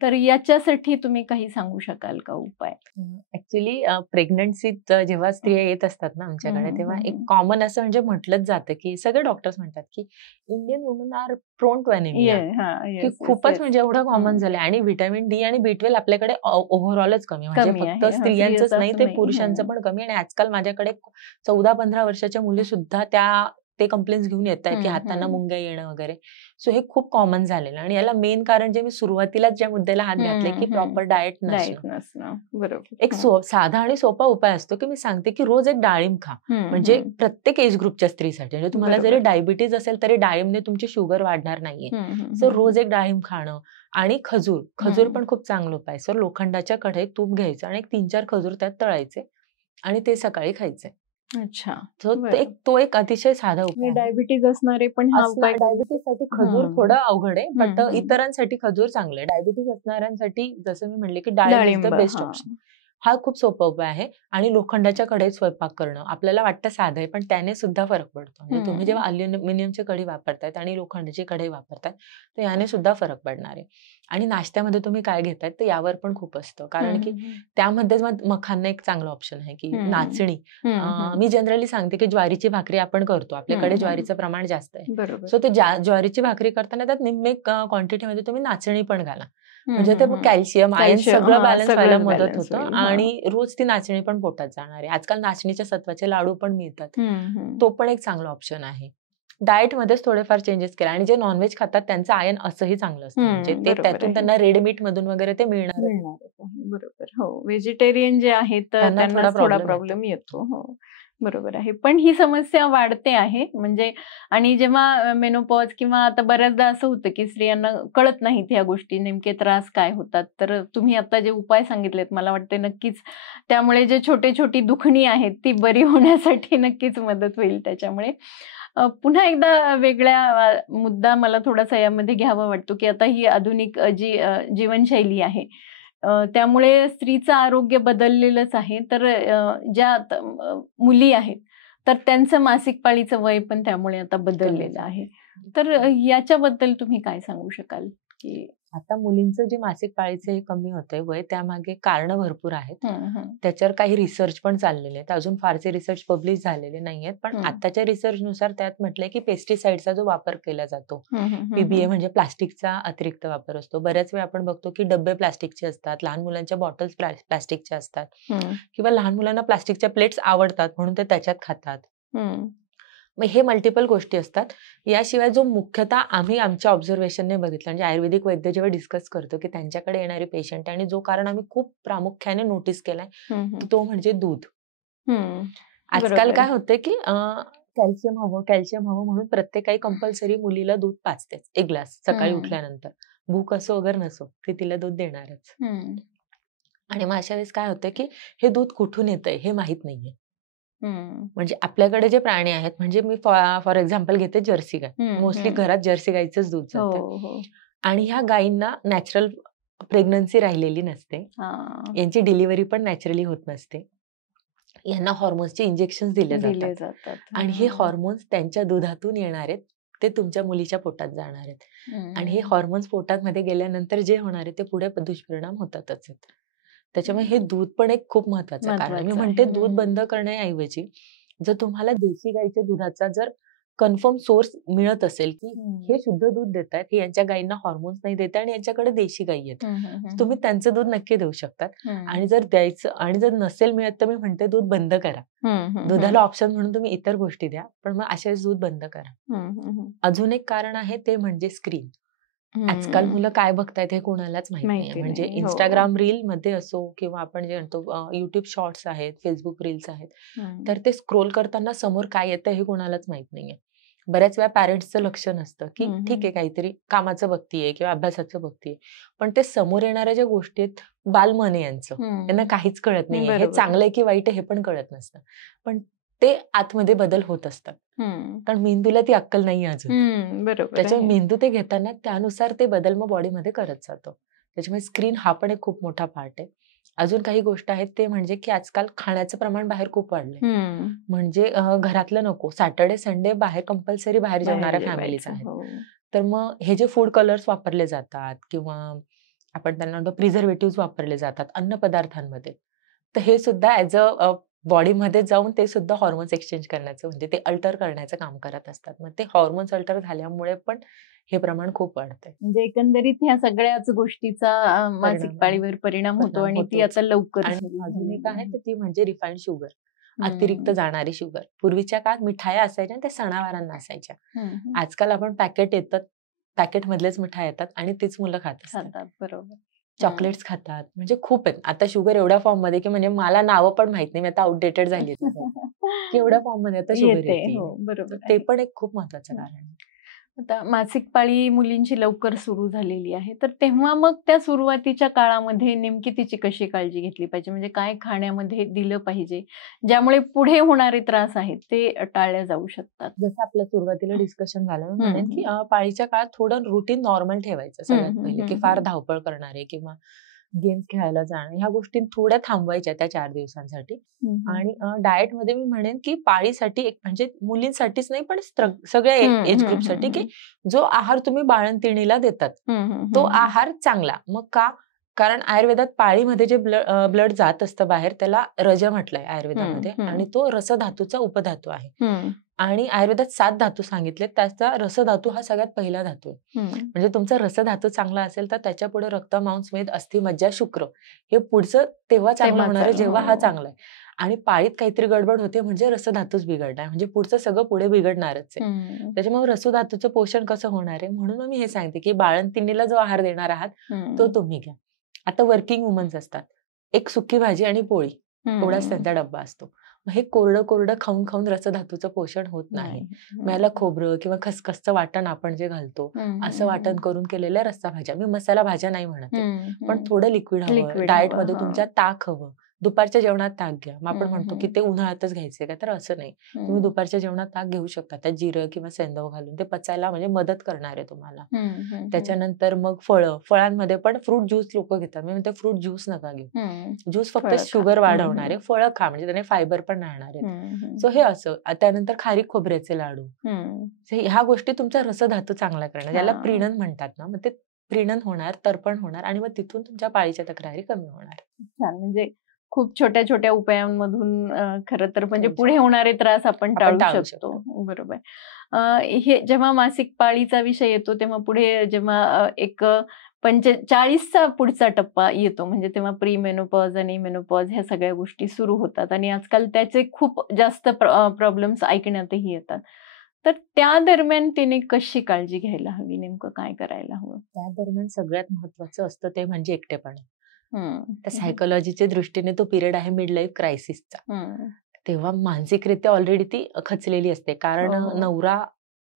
तर याच्यासाठी तुम्ही काही सांगू शकाल का उपाय? ऍक्च्युली प्रेग्नन्सीत जेव्हा स्त्रिया येत असतात ना आमच्याकडे, तेव्हा एक कॉमन असं म्हणजे म्हटलंच जातं की सगळे डॉक्टर्स म्हणतात की Indian woman are prone to anaemia, की खूपच म्हणजे एवढं कॉमन झालंय. आणि व्हिटॅमिन डी आणि B12 आपल्याकडे ओव्हरऑलच कमी, म्हणजे फक्त स्त्रियांचंच नाही ते पुरुषांचं पण कमी. आणि आजकाल माझ्याकडे 14-15 वर्षाच्या मुली सुद्धा ते कंप्लेंट्स घेऊन येत आहे की हातांना मुंग्या येणं वगैरे. सो हे खूप कॉमन झालेलं. आणि याला मेन कारण जे मी सुरुवातीलाच ज्या मुद्द्याला हात घातले की प्रॉपर डाएट नसणं. बरोबर. एक साधा आणि सोपा उपाय असतो की मी सांगते की रोज एक डाळिंब खा, म्हणजे प्रत्येक एज ग्रुपच्या स्त्रीसाठी. म्हणजे तुम्हाला जरी डायबिटीज असेल तरी डाळिंबने तुमची शुगर वाढणार नाहीये. सो रोज एक डाळिंब खाणं. आणि खजूर पण खूप चांगला उपाय. सर लोखंडाच्या कढईत तूप घ्यायचं आणि 3-4 खजूर त्यात तळायचे आणि ते सकाळी खायचे. अच्छा. तो एक अतिशय साधा उपाय. डायबिटीज असणारे पण हा उपाय. डायबिटीजसाठी खजूर थोडं अवघड आहे, बट इतरांसाठी खजूर चांगलं आहे. डायबिटीज असणाऱ्यांसाठी जसं मी म्हणले की डाळिंब इज द बेस्ट ऑप्शन. हा खूप सोपा उपाय आहे. आणि लोखंडाच्या कढईत स्वयंपाक करणं आपल्याला वाटतं साधं आहे, पण त्याने सुद्धा फरक पडतो. म्हणजे तुम्ही जेव्हा अल्युमिनियमची कढई वापरतायत आणि लोखंडाची कढई वापरतायत तर याने सुद्धा फरक पडणार आहे. आणि नाश्त्यामध्ये तुम्ही काय घेतायत तर यावर पण खूप असतं, कारण की त्यामध्येच मखाना एक चांगला ऑप्शन आहे की नाचणी. मी जनरली सांगते की ज्वारीची भाकरी आपण करतो, आपल्याकडे ज्वारीचं प्रमाण जास्त आहे. सो ते ज्वारीची भाकरी करताना त्यात निम्मे क्वांटिटीमध्ये तुम्ही नाचणी पण घाला, म्हणजे ते कॅल्शियम आयर्न सगळं बॅलन्स व्हायला मदत होतं. आणि रोज ती नाचणी पण पोटात जाणार आहे. आजकाल नाचणीच्या सत्वाचे लाडू पण मिळतात, तो पण एक चांगला ऑप्शन आहे. डाएट मध्येच थोडेफार चेंजेस केले. आणि जे नॉनव्हेज खातात त्यांचं आयर्न असंही चांगलं असतं, म्हणजे ते त्यातून त्यांना रेड मीट मधून वगैरे ते मिळणार. बरोबर. हो, व्हेजिटेरियन जे आहेत त्यांना थोडा प्रॉब्लेम येतो. हो, बरोबर आहे. पण ही समस्या वाढते आहे म्हणजे, आणि जेव्हा मेनोपॉज किंवा आता बऱ्याचदा असं होतं की स्त्रियांना कळत नाहीत ह्या गोष्टी, नेमके त्रास काय होतात. तर तुम्ही आता जे उपाय सांगितलेत मला वाटते नक्कीच त्यामुळे जे छोटी दुखणी आहेत ती बरी होण्यासाठी नक्कीच मदत होईल त्याच्यामुळे. पुन्हा एकदा वेगळ्या मुद्दा मला थोडासा यामध्ये घ्यावा वाटतो की आता ही आधुनिक जी जीवनशैली आहे, त्यामुळे स्त्रीचं आरोग्य बदललेलंच आहे. तर ज्या मुली आहेत तर त्यांचं मासिक पाळीचं वय पण त्यामुळे आता बदललेलं आहे. तर याच्याबद्दल तुम्ही काय सांगू शकाल? की आता मुलींचं जे मासिक पाळीचं हे कमी होतंय वय, त्यामागे कारणं भरपूर आहेत. त्याच्यावर काही रिसर्च पण चाललेले आहेत. अजून फारसे रिसर्च पब्लिश झालेले नाहीयेत. पण आताच्या रिसर्चनुसार त्यात म्हटलंय की पेस्टिसाइडचा जो वापर केला जातो, पीबीए म्हणजे प्लास्टिकचा अतिरिक्त वापर असतो. बऱ्याच वेळा आपण बघतो की डब्बे प्लास्टिकचे असतात, लहान मुलांच्या बॉटल्स प्लास्टिकच्या असतात किंवा लहान मुलांना प्लास्टिकच्या प्लेट्स आवडतात म्हणून ते त्याच्यात खातात. मग हे मल्टिपल गोष्टी असतात. याशिवाय जो मुख्यतः आम्ही आमच्या ऑब्झर्वेशनने बघितलं, म्हणजे आयुर्वेदिक वैद्य जेव्हा डिस्कस करतो की त्यांच्याकडे येणारे पेशंट आणि जो कारण आम्ही खूप प्रामुख्याने नोटीस केलाय तो म्हणजे दूध. आजकाल काय होतंय की कॅल्शियम हवं म्हणून प्रत्येक काही कंपल्सरी मुलीला दूध पाजतेच, एक ग्लास सकाळी उठल्यानंतर. भूक असो वगैरे नसो ती तिला दूध देणारच. आणि मग अशा वेळेस काय होतंय की हे दूध कुठून येतंय हे माहित नाहीये. म्हणजे आपल्याकडे जे प्राणी आहेत, म्हणजे मी फॉर एक्झाम्पल घेते जर्सी गाय. मोस्टली घरात जर्सी गाईचंच दूध जातं आणि ह्या गायींना नॅचरल प्रेग्नन्सी राहिलेली नसते, यांची डिलिव्हरी पण नॅचरली होत नसते. यांना हॉर्मोन्सचे इंजेक्शन दिले जातात आणि हे हॉर्मोन्स त्यांच्या दुधातून येणार आहेत, ते तुमच्या मुलीच्या पोटात जाणार आहेत आणि हे हॉर्मोन्स पोटात गेल्यानंतर जे होणार आहे ते पुढे दुष्परिणाम होतातच. त्याच्यामुळे हे दूध पण एक खूप महत्वाचं कारण आहे. मी म्हणते दूध बंद करण्याऐवजी जर तुम्हाला देशी गाईच्या दुधाचा जर कन्फर्म सोर्स मिळत असेल की हे शुद्ध दूध देत आहेत, हे यांच्या गायींना हॉर्मोन्स नाही देत आणि यांच्याकडे देशी गायी आहेत, तुम्ही त्यांचं दूध नक्की देऊ शकतात. आणि जर द्यायचं आणि जर नसेल मिळत तर मी म्हणते दूध बंद करा. दुधाला ऑप्शन म्हणून तुम्ही इतर गोष्टी द्या, पण मग अशाच दूध बंद करा. अजून एक कारण आहे ते म्हणजे स्क्रीन. आजकाल मुलं काय बघतायत हे कोणालाच माहित नाही. म्हणजे इंस्टाग्राम रील मध्ये असो किंवा आपण जे म्हणतो युट्यूब शॉर्ट्स आहेत, फेसबुक रील्स आहेत, तर ते स्क्रोल करताना समोर काय येतं हे कोणालाच माहित नाहीये. बऱ्याच वेळा पॅरेंट्सचं लक्ष नसतं की ठीक आहे काहीतरी कामाचं बघतीये किंवा अभ्यासाचं बघतीये, पण ते समोर येणाऱ्या ज्या गोष्टी आहेत, बालमन यांचं त्यांना काहीच कळत नाही, हे चांगलं आहे की वाईट आहे हे पण कळत नसतं, पण ते आतमध्ये बदल होत असतात. कारण मेंदूला ती अक्कल नाही अजून. त्याच्यामुळे मेंदू ते घेताना त्यानुसार ते बदल मग बॉडीमध्ये करत जातो. त्याच्यामुळे स्क्रीन हा पण एक खूप मोठा पार्ट आहे. अजून काही गोष्ट आहेत ते म्हणजे की आजकाल खाण्याचं प्रमाण बाहेर खूप वाढलंय. म्हणजे घरातलं नको, सॅटर्डे संडे बाहेर कंपल्सरी बाहेर जेवणाऱ्या फॅमिलीज आहेत. तर मग हे जे फूड कलर्स वापरले जातात किंवा आपण त्यांना प्रिझर्वेटिव्ह वापरले जातात अन्न पदार्थांमध्ये, तर हे सुद्धा ऍज अ बॉडीमध्ये जाऊन ते सुद्धा हॉर्मोन्स एक्सचेंज करण्याचं म्हणजे ते अल्टर करण्याचं काम करत असतात. मग ते हॉर्मोन्स अल्टर झाल्यामुळे पण हे प्रमाण खूप वाढतंय. म्हणजे एकंदरीत ह्या सगळ्याच गोष्टीचा मासिक पाळीवर परिणाम होतो आणि ती आता लवकर. अजून एक आहे ती म्हणजे रिफाईंड शुगर, अतिरिक्त जाणारी शुगर. पूर्वीच्या काळात मिठाया असायच्या त्या सणावारांना असायच्या. आजकाल आपण पॅकेट येतात, पॅकेट मधलेच मिठाई येतात आणि तीच मुलं खात असतात. बरोबर. चॉकलेट्स खातात, म्हणजे खूप आहेत आता शुगर एवढ्या फॉर्म मध्ये की म्हणजे मला नावं पण माहित नाही, मी आता आउटडेटेड झाली की एवढ्या फॉर्म मध्ये आता शुगर येते. बरोबर, ते पण एक खूप महत्वाचं कारण आहे. आता मासिक पाळी मुलींची लवकर सुरू झालेली आहे, तर तेव्हा मग त्या सुरुवातीच्या काळामध्ये नेमकी तिची कशी काळजी घेतली पाहिजे, म्हणजे काय खाण्यामध्ये दिलं पाहिजे ज्यामुळे पुढे होणारे त्रास आहेत ते टाळल्या जाऊ शकतात? जसं आपलं सुरुवातीला डिस्कशन झालं, मी म्हणेन की पाळीच्या काळात थोडं रुटीन नॉर्मल ठेवायचं सगळ्यात पहिले, की फार धावपळ करणारे किंवा गेम्स खेळायला जाणं ह्या गोष्टी थोड्या थांबवायच्या त्या 4 दिवसांसाठी. आणि डाएट मध्ये मी म्हणेन की पाळीसाठी एक म्हणजे मुलींसाठीच नाही पण सगळ्या एज ग्रुपसाठी की जो आहार तुम्ही बाळंतिणीला देतात तो आहार चांगला. मग का? कारण आयुर्वेदात पाळीमध्ये जे ब्लड जात असतं बाहेर त्याला रज म्हटलंय आयुर्वेदामध्ये, आणि तो रसधातूचा उपधातू आहे. आणि आयुर्वेदात 7 धातू सांगितले, त्याचा रसधातू हा सगळ्यात पहिला धातू आहे. म्हणजे तुमचा रसधातू चांगला असेल तर त्याच्या पुढे रक्त, मांस, मेद, अस्थि, मज्जा, शुक्र हे पुढचं तेव्हा चांगलं होणार आहे जेव्हा हा चांगला आहे. आणि पाळीत काहीतरी गडबड होते म्हणजे रसधातूच बिघडणार, म्हणजे पुढचं सगळं पुढे बिघडणारच आहे. त्याच्यामुळे रसधातूचं पोषण कसं होणार आहे म्हणून मी हे सांगते की बाळंतिणीला जो आहार देणार आहात तो तुम्ही घ्या. आता वर्किंग वुमन्स असतात, एक सुकी भाजी आणि पोळी एवढाच त्यांचा डब्बा असतो. मग हे कोरडं कोरडं खाऊन खाऊन रसधातूचं पोषण होत नाही. मग याला खोबरं किंवा खसखसचं वाटण आपण जे घालतो असं वाटण करून केलेल्या रस्सा भाज्या, मी मसाला भाज्या नाही म्हणते, पण थोडं लिक्विड हवं. डाएट मध्ये तुमच्या ताक हवं. दुपारच्या जेवणात ताक घ्या. मग आपण म्हणतो की ते उन्हाळ्यातच घ्यायचंय का, तर असं नाही. तुम्ही दुपारच्या जेवणात ताक घेऊ शकता, त्यात जिरं किंवा सेंदव घालून. ते पचायला म्हणजे मदत करणार आहे तुम्हाला. त्याच्यानंतर मग फळांमध्ये पण फ्रूट ज्यूस लोक घेतात. मी म्हणते फ्रूट ज्यूस नका घेऊ. ज्यूस फक्त शुगर वाढवणार आहे. फळं खा, म्हणजे त्याने फायबर पण राहणार आहे. सो हे असं. त्यानंतर खारीक खोबऱ्याचे लाडू, ह्या गोष्टी तुमचा रसधातू चांगला करणार, याला प्रीणन म्हणतात ना. मग ते प्रीणन होणार, तर्पण होणार, आणि मग तिथून तुमच्या पाळीच्या तकरारी कमी होणार. छान. म्हणजे खूप छोट्या छोट्या उपायांमधून खरं तर म्हणजे पुढे होणारे त्रास आपण टाळू शकतो. बरोबर. हे जेव्हा मासिक पाळीचा विषय येतो तेव्हा पुढे जेव्हा एक 45चा पुढचा टप्पा येतो, म्हणजे तेव्हा प्री मेनोपॉज आणि मेनोपॉज ह्या सगळ्या गोष्टी सुरू होतात, आणि आजकाल त्याचे खूप जास्त प्रॉब्लेम्स ऐकण्यातही येतात. तर त्या दरम्यान तिने कशी काळजी घ्यायला हवी, नेमकं काय करायला हवं? त्या दरम्यान सगळ्यात महत्वाचं असतं ते म्हणजे एकटेपणा. त्या सायकोलॉजीच्या दृष्टीने तो पिरियड आहे मिड लाईफ क्रायसिसचा. तेव्हा मानसिकरित्या ऑलरेडी ती खचलेली असते, कारण नवरा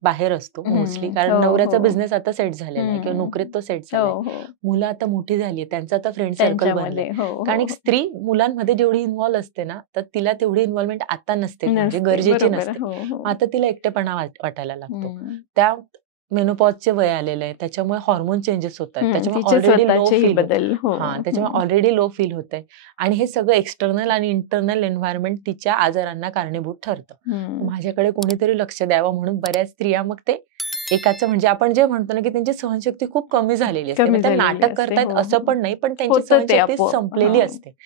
बाहेर असतो मोस्टली, कारण नवऱ्याचा बिझनेस आता सेट झालेला आहे किंवा नोकरीत तो सेट झालाय. मुलं आता मोठी झाली, त्यांचं आता फ्रेंड सर्कल बनलंय. कारण एक स्त्री मुलांमध्ये जेवढी इन्व्हॉल्व असते ना, तर तिला तेवढी इन्व्हॉल्वमेंट आता नसते, म्हणजे गरजेची नसते. आता तिला एकटेपणा वाटायला लागतो. त्या मेनोपॉजचे वय आलेलं आहे, त्याच्यामुळे हॉर्मोन चेंजेस होतात, त्याच्यामुळे ऑलरेडी लो फील होत आहे, आणि हे सगळं एक्सटर्नल आणि इंटरनल एन्व्हायरमेंट तिच्या आजारांना कारणीभूत ठरतं. माझ्याकडे कोणीतरी लक्ष द्यावं म्हणून बऱ्याच स्त्रिया मग ते एकाचं, म्हणजे आपण जे म्हणतो ना की त्यांची सहनशक्ती खूप कमी झालेली असते, ते नाटक करतायत असं पण नाही, पण त्यांची सहनशक्ती संपलेली असते.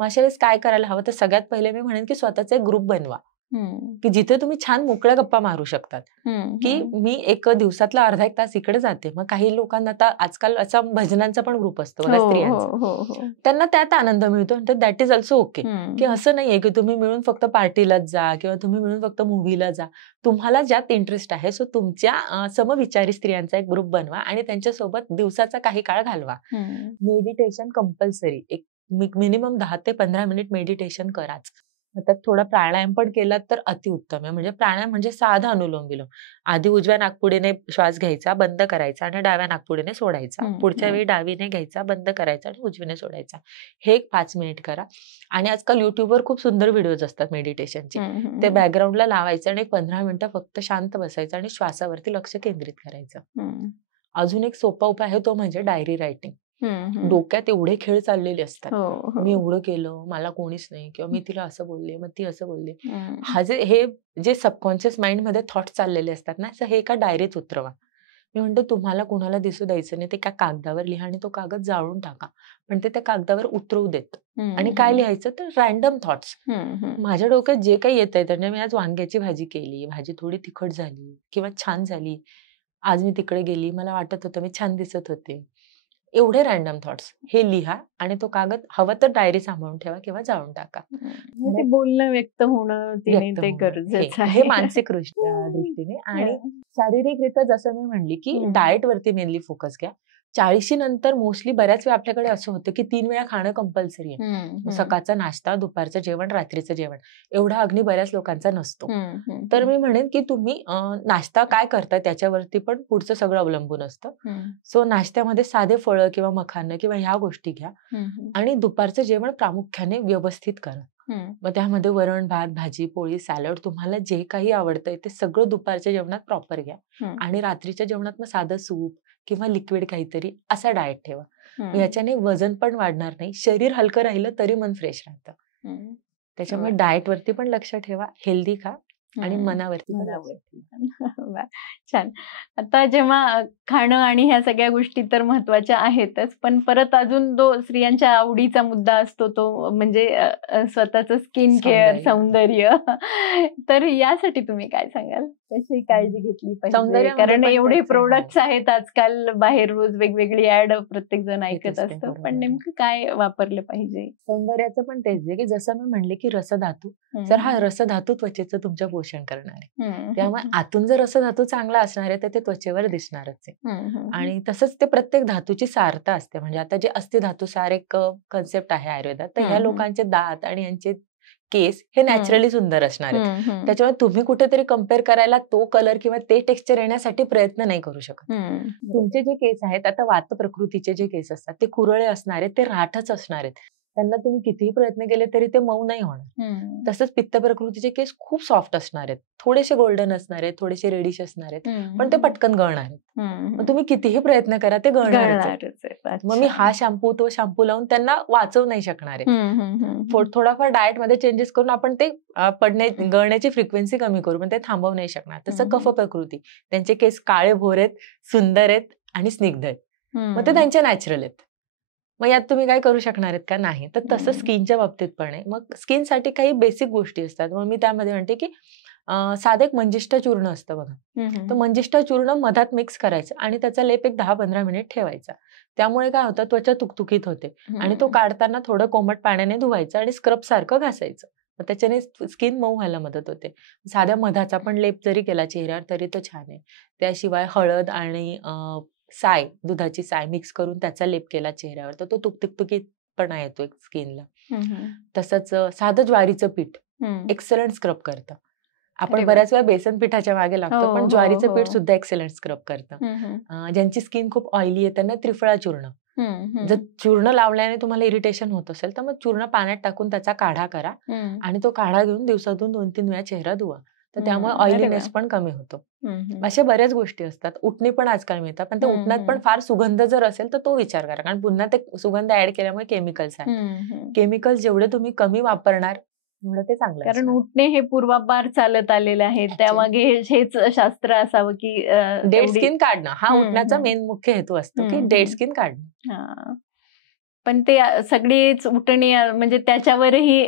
मग अशा वेळेस काय करायला हवं, तर सगळ्यात पहिले मी म्हणेन की स्वतःचा एक ग्रुप बनवा, की जिथे तुम्ही छान मोकळ्या गप्पा मारू शकतात. की मी एक दिवसातला अर्धा एक तास इकडे जाते. मग काही लोकांना आता आजकाल असा भजनांचा पण ग्रुप असतो बघा स्त्रियांचा, त्यांना त्यात आनंद मिळतो, दॅट इज ऑल्सो ओके. की असं नाहीये की तुम्ही मिळून फक्त पार्टीलाच जा किंवा तुम्ही मिळून फक्त मूव्हीला जा. तुम्हाला ज्यात इंटरेस्ट आहे, सो तुमच्या समविचारी स्त्रियांचा एक ग्रुप बनवा आणि त्यांच्यासोबत दिवसाचा काही काळ घालवा. मेडिटेशन कंपल्सरी, एक मिनिमम 10 ते 15 मिनिट मेडिटेशन कराच. त्यात थोडा प्राणायाम पण केला तर अतिउत्तम आहे. म्हणजे प्राणायाम म्हणजे साधा अनुलोम विलोम. आधी उजव्या नाकपुडीने श्वास घ्यायचा, बंद करायचा आणि डाव्या नाकपुडीने सोडायचा. पुढच्या वेळी डावीने घ्यायचा, बंद करायचा आणि उजवीने सोडायचा. हे एक 5 मिनिट करा. आणि आजकाल युट्यूबवर खूप सुंदर व्हिडिओज असतात मेडिटेशनचे, ते बॅकग्राऊंडला लावायचे आणि 15 मिनिटं फक्त शांत बसायचं आणि श्वासावरती लक्ष केंद्रित करायचं. अजून एक सोपा उपाय आहे, तो म्हणजे डायरी रायटिंग. डोक्यात एवढे खेळ चाललेले असतात, मी एवढं केलं, मला कोणीच नाही, किंवा मी तिला असं बोलले, मग ती असं बोलली. हे जे सबकॉन्शियस माइंड मध्ये थॉट्स चाललेले असतात ना, हे एका डायरीत उतरवा. मी म्हणते तुम्हाला कोणाला दिसू द्यायचं नाही, ते एका कागदावर लिहा आणि तो कागद जाळून टाका, पण ते त्या कागदावर उतरवू देत. आणि काय लिहायचं, तर रॅन्डम थॉट्स. माझ्या डोक्यात जे काही येत आहे, म्हणजे मी आज वांग्याची भाजी केली, भाजी थोडी तिखट झाली किंवा छान झाली, आज मी तिकडे गेली, मला वाटत होतं मी छान दिसत होते, एवढे रॅन्डम थॉट्स हे लिहा आणि तो कागद हवं तर डायरी सांभाळून ठेवा किंवा जाळून टाका. ते बोलणं, व्यक्त होणं ते गरजेचं आहे, हे मानसिक दृष्टीने. आणि शारीरिकरित्या जसं मी म्हणली की डाएट वरती मेनली फोकस घ्या. 40 नंतर मोस्टली बऱ्याच वेळा आपल्याकडे असं होतं की 3 वेळा खाणं कंपल्सरी आहे. सकाळचा नाश्ता, दुपारचं जेवण, रात्रीचं जेवण. एवढा अग्नी बऱ्याच लोकांचा नसतो. तर मी म्हणेन की तुम्ही नाश्ता काय करताय त्याच्यावरती पण पुढचं सगळं अवलंबून असतं. सो नाश्त्यामध्ये साधे फळं किंवा मखानं किंवा ह्या गोष्टी घ्या आणि दुपारचं जेवण प्रामुख्याने व्यवस्थित करा. मग त्यामध्ये वरण, भात, भाजी, पोळी, सॅलड, तुम्हाला जे काही आवडतंय ते सगळं दुपारच्या जेवणात प्रॉपर घ्या. आणि रात्रीच्या जेवणात मग साधं सूप किंवा लिक्विड काहीतरी असा डाएट ठेवा. याच्याने वजन पण वाढणार नाही, शरीर हलकं राहिलं तरी मन फ्रेश राहतं. त्याच्यामुळे डाएट वरती पण लक्ष ठेवा, हेल्दी खा आणि मनावरती. छान. आता जेव्हा खाणं आणि ह्या सगळ्या गोष्टी तर महत्वाच्या आहेतच, पण परत अजून जो स्त्रियांच्या आवडीचा मुद्दा असतो तो म्हणजे स्वतःच स्किन केअर, सौंदर्य. तर यासाठी तुम्ही काय सांगाल? कशी काळजी घेतली पाहिजे, सौंदर्यामध्ये कारण पण एवढे तेच आहे. प्रोडक्ट्स आहेत आजकाल बाहेर, रोज वेगवेगळी ऍड प्रत्येक जण ऐकत येत असते, असतं, बरोबर पण आहे. नेमकं काय वापरलं पाहिजे? सौंदर्याचं पण तेच आहे की जसं मी म्हणले की रसधातू, तर हा रसधातू त्वचेचं तुमच्या पोषण करणार आहे. त्यामुळे आतून जर रसधातू चांगला असणार आहे तर ते त्वचेवर दिसणारच आहे. आणि तसंच ते प्रत्येक धातूची सारता असते. म्हणजे आता जे अस्थिधातू सार एक कन्सेप्ट आहे आयुर्वेदात, तर ह्या लोकांचे दात आणि यांचे केस हे नॅचरली सुंदर असणार आहेत. त्याच्यामुळे तुम्ही कुठेतरी कम्पेअर करायला तो कलर किंवा ते टेक्स्चर येण्यासाठी प्रयत्न नाही करू शकत. तुमचे जे केस आहेत, आता वात प्रकृतीचे जे केस असतात ते कुरळे असणार आहेत, ते राठच असणार आहेत. त्यांना तुम्ही कितीही प्रयत्न केले तरी ते मऊ नाही होणार. तसंच पित्त प्रकृतीचे केस खूप सॉफ्ट असणार आहेत, थोडेसे गोल्डन असणार आहेत, थोडेसे रेडिश असणार आहेत, पण ते पटकन गळणार आहेत. मग तुम्ही कितीही प्रयत्न करा ते गळणारच आहेत. मग मी हा शॅम्पू तो शॅम्पू लावून त्यांना वाचवू नाही शकणार आहे. थोडाफार डाएट मध्ये चेंजेस करून आपण ते गळण्याची फ्रिक्वेन्सी कमी करू, पण ते थांबवू नाही शकणार. तसं कफ प्रकृती, त्यांचे केस काळे भोर आहेत, सुंदर आहेत आणि स्निग्ध आहेत, मग ते त्यांचे नॅचरल आहेत. मग यात तुम्ही काय करू शकणार आहेत का? नाही. तर तसं स्किनच्या बाबतीत पण आहे. मग स्किनसाठी काही बेसिक गोष्टी असतात. मग मी त्यामध्ये म्हणते की साधं एक मंजिष्ठा चूर्ण असतं बघा, तर मंजिष्ठा चूर्ण मधात मिक्स करायचं आणि त्याचा लेप एक 10-15 मिनिट ठेवायचा. त्यामुळे काय होतं, त्वचा तुकतुकीत होते आणि तो काढताना थोडं कोमट पाण्याने धुवायचं आणि स्क्रब सारखं घासायचं. त्याच्याने स्किन मऊ व्हायला मदत होते. साध्या मधाचा पण लेप जरी केला चेहऱ्यावर तरी तो छान आहे. त्याशिवाय हळद आणि साय, दुधाची साय मिक्स करून त्याचा लेप केला चेहऱ्यावर तर तो तुकतुकीतपणा येतो स्किनला. तसंच साधं ज्वारीचं पीठ एक्सलंट स्क्रब करतं. आपण बऱ्याच वेळा बेसन पिठाच्या मागे लागतो, पण ज्वारीचं पीठ सुद्धा एक्सलंट स्क्रब करतं. ज्यांची स्किन खूप ऑइली आहे त्यांना त्रिफळा चूर्ण, जर चूर्ण लावल्याने तुम्हाला इरिटेशन होत असेल तर मग चूर्ण पाण्यात टाकून त्याचा काढा करा आणि तो काढा घेऊन दिवसातून 2-3 वेळा चेहरा धुवा, तर त्यामुळे ऑइलीनेस पण कमी होतो. अशा बऱ्याच गोष्टी असतात. उटणी पण आजकाल मिळतात, पण त्या उटण्यात पण फार सुगंध जर असेल तर तो विचार करा, कारण पुन्हा ते सुगंध ऍड केल्यामुळे केमिकल्स आहेत. केमिकल्स जेवढे तुम्ही कमी वापरणार तेवढं ते चांगलं, कारण उठणे हे पूर्वापार चालत आलेलं आहे. त्यामागे हेच शास्त्र असावं की डेड स्किन काढणं हा उठण्याचा मेन मुख्य हेतू असतो की डेड स्किन काढणं. पण ते सगळीच उठणे म्हणजे त्याच्यावरही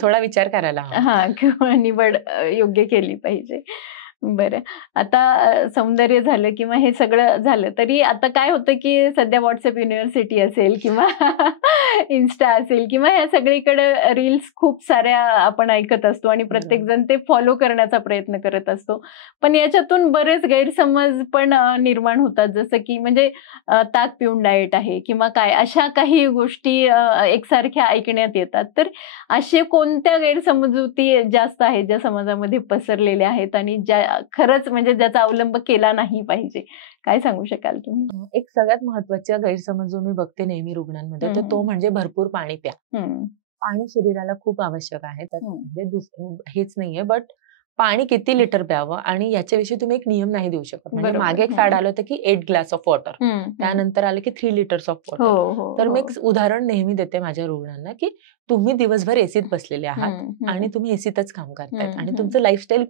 थोडा विचार करायला किंवा निवड योग्य केली पाहिजे. बरं, आता सौंदर्य झालं किंवा हे सगळं झालं, तरी आता काय होतं की सध्या व्हॉट्सअप युनिव्हर्सिटी असेल किंवा इन्स्टा असेल किंवा ह्या सगळीकडे रील्स खूप साऱ्या आपण ऐकत असतो आणि प्रत्येक जण ते फॉलो करण्याचा प्रयत्न करत असतो. पण याच्यातून बरेच गैरसमज पण निर्माण होतात, जसं की म्हणजे ताक पिऊन डाएट आहे किंवा काय, अशा काही गोष्टी एकसारख्या ऐकण्यात येतात. तर असे कोणत्या गैरसमजुती जास्त आहेत ज्या समाजामध्ये पसरलेल्या आहेत आणि ज्या खरंच म्हणजे ज्याचा अवलंब केला नाही पाहिजे, काय सांगू शकाल तुम्ही? एक सगळ्यात महत्वाचा गैरसमज जो मी बघते नेहमी रुग्णांमध्ये, तर तो म्हणजे भरपूर पाणी प्या. पाणी शरीराला खूप आवश्यक आहे, म्हणजे हेच नाहीये, बट पाणी किती लिटर प्यावं आणि याच्याविषयी तुम्ही एक नियम नाही देऊ शकत. म्हणजे मागे एक फॅड आलं होतं की 8 ग्लास ऑफ वॉटर, त्यानंतर आलं की 3 लिटर्स ऑफ वॉटर. तर मी एक उदाहरण नेहमी देते माझ्या रुग्णांना की तुम्ही दिवसभर एसीत बसलेले आहात आणि तुम्ही एसीतच काम करतायत आणि तुमचं लाईफस्टाईल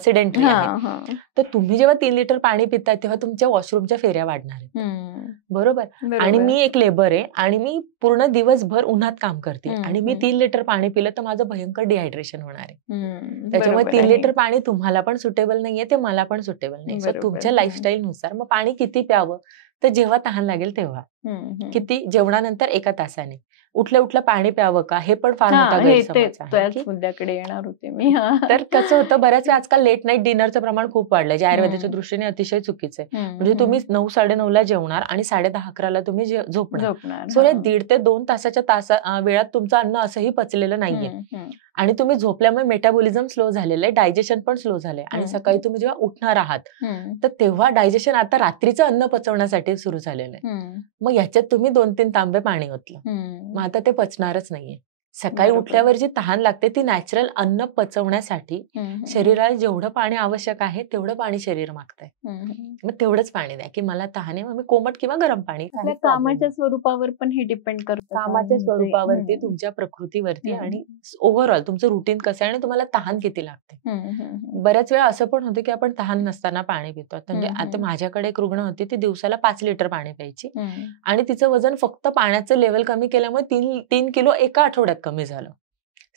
सेडेंटरी आहे, तर तुम्ही जेव्हा 3 लिटर पाणी पिताय तेव्हा तुमच्या वॉशरूमच्या फेऱ्या वाढणार आहेत, बरोबर. आणि मी एक लेबर आहे आणि मी पूर्ण दिवसभर उन्हात काम करते आणि मी 3 लिटर पाणी पिलं तर माझं भयंकर डिहायड्रेशन होणार आहे. त्याच्यामुळे 3 लिटर पाणी तुम्हाला पण सुटेबल नाहीये, ते मला पण सुटेबल नाही. सो तुमच्या लाईफस्टाईल नुसार मग पाणी किती प्यावं, तर जेव्हा तहान लागेल तेव्हा, किती, जेवणानंतर 1 तासाने, उठल्या उठल्या पाणी प्यावं का, हे पण फार मोठा गैरसमज आहे. मुद्द्याकडे येणार होते मी. तर कसं होतं, बऱ्याच वेळा आजकाल लेट नाईट डिनरचं प्रमाण खूप वाढलंय, जे आयुर्वेदाच्या दृष्टीने अतिशय चुकीचं आहे. म्हणजे तुम्ही 9-9:30 जेवणार आणि 10:30-11 तुम्ही झोपणार. सो या 1.5 ते 2 तासाच्या वेळात तुमचं अन्न असंही पचलेलं नाहीये आणि तुम्ही झोपल्यामुळे मेटाबॉलिझम स्लो झालेलं आहे, डायजेशन पण स्लो झालंय आणि सकाळी तुम्ही जेव्हा उठणार आहात तर तेव्हा डायजेशन आता रात्रीचं अन्न पचवण्यासाठी सुरू झालेलं आहे. मग याच्यात तुम्ही 2-3 तांबे पाणी ओतलं, मग आता ते पचणारच नाहीये. सकाळी उठल्यावर जी तहान लागते ती नॅचरल अन्न पचवण्यासाठी शरीराला जेवढं पाणी आवश्यक आहे तेवढं पाणी शरीर मागतंय, मग तेवढंच पाणी द्या की मला तहान आहे, मग मी कोमट किंवा गरम पाणी. कामाच्या स्वरूपावर पण हे डिपेंड करतं, कामाच्या स्वरूपावरती, तुमच्या प्रकृतीवरती आणि ओव्हरऑल तुमचं रुटीन कसं आहे आणि तुम्हाला तहान किती लागते. बऱ्याच वेळा असं पण होतं की आपण तहान नसताना पाणी पितो. म्हणजे आता माझ्याकडे एक रुग्ण होती, ती दिवसाला 5 लिटर पाणी प्यायची आणि तिचं वजन फक्त पाण्याचं लेवल कमी केल्यामुळे 3 किलो एका आठवड्यात कमी झालं.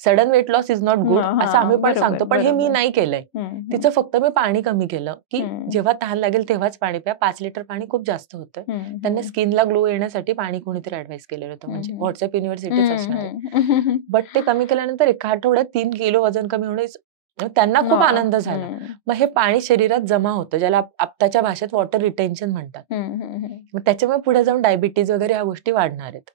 Sudden weight loss is not good असं आम्ही पण सांगतो, पण हे मी नाही केलंय. तिचं फक्त मी पाणी कमी केलं, की जेव्हा तहान लागेल तेव्हाच पाणी प्या. 5 लिटर पाणी खूप जास्त होतं. त्यांना स्किनला ग्लो येण्यासाठी पाणी कोणीतरी ऍडवाइस केलेलं होतं, म्हणजे व्हॉट्सअप युनिव्हर्सिटीच असणार आहे. बट ते कमी केल्यानंतर एका आठवड्यात 3 किलो वजन कमी होणं त्यांना खूप आनंद झाला. मग हे पाणी शरीरात जमा होतं, ज्याला आत्ताच्या भाषेत वॉटर रिटेन्शन म्हणतात. मग त्याच्यामुळे पुढे जाऊन डायबिटीज वगैरे ह्या गोष्टी वाढणार आहेत.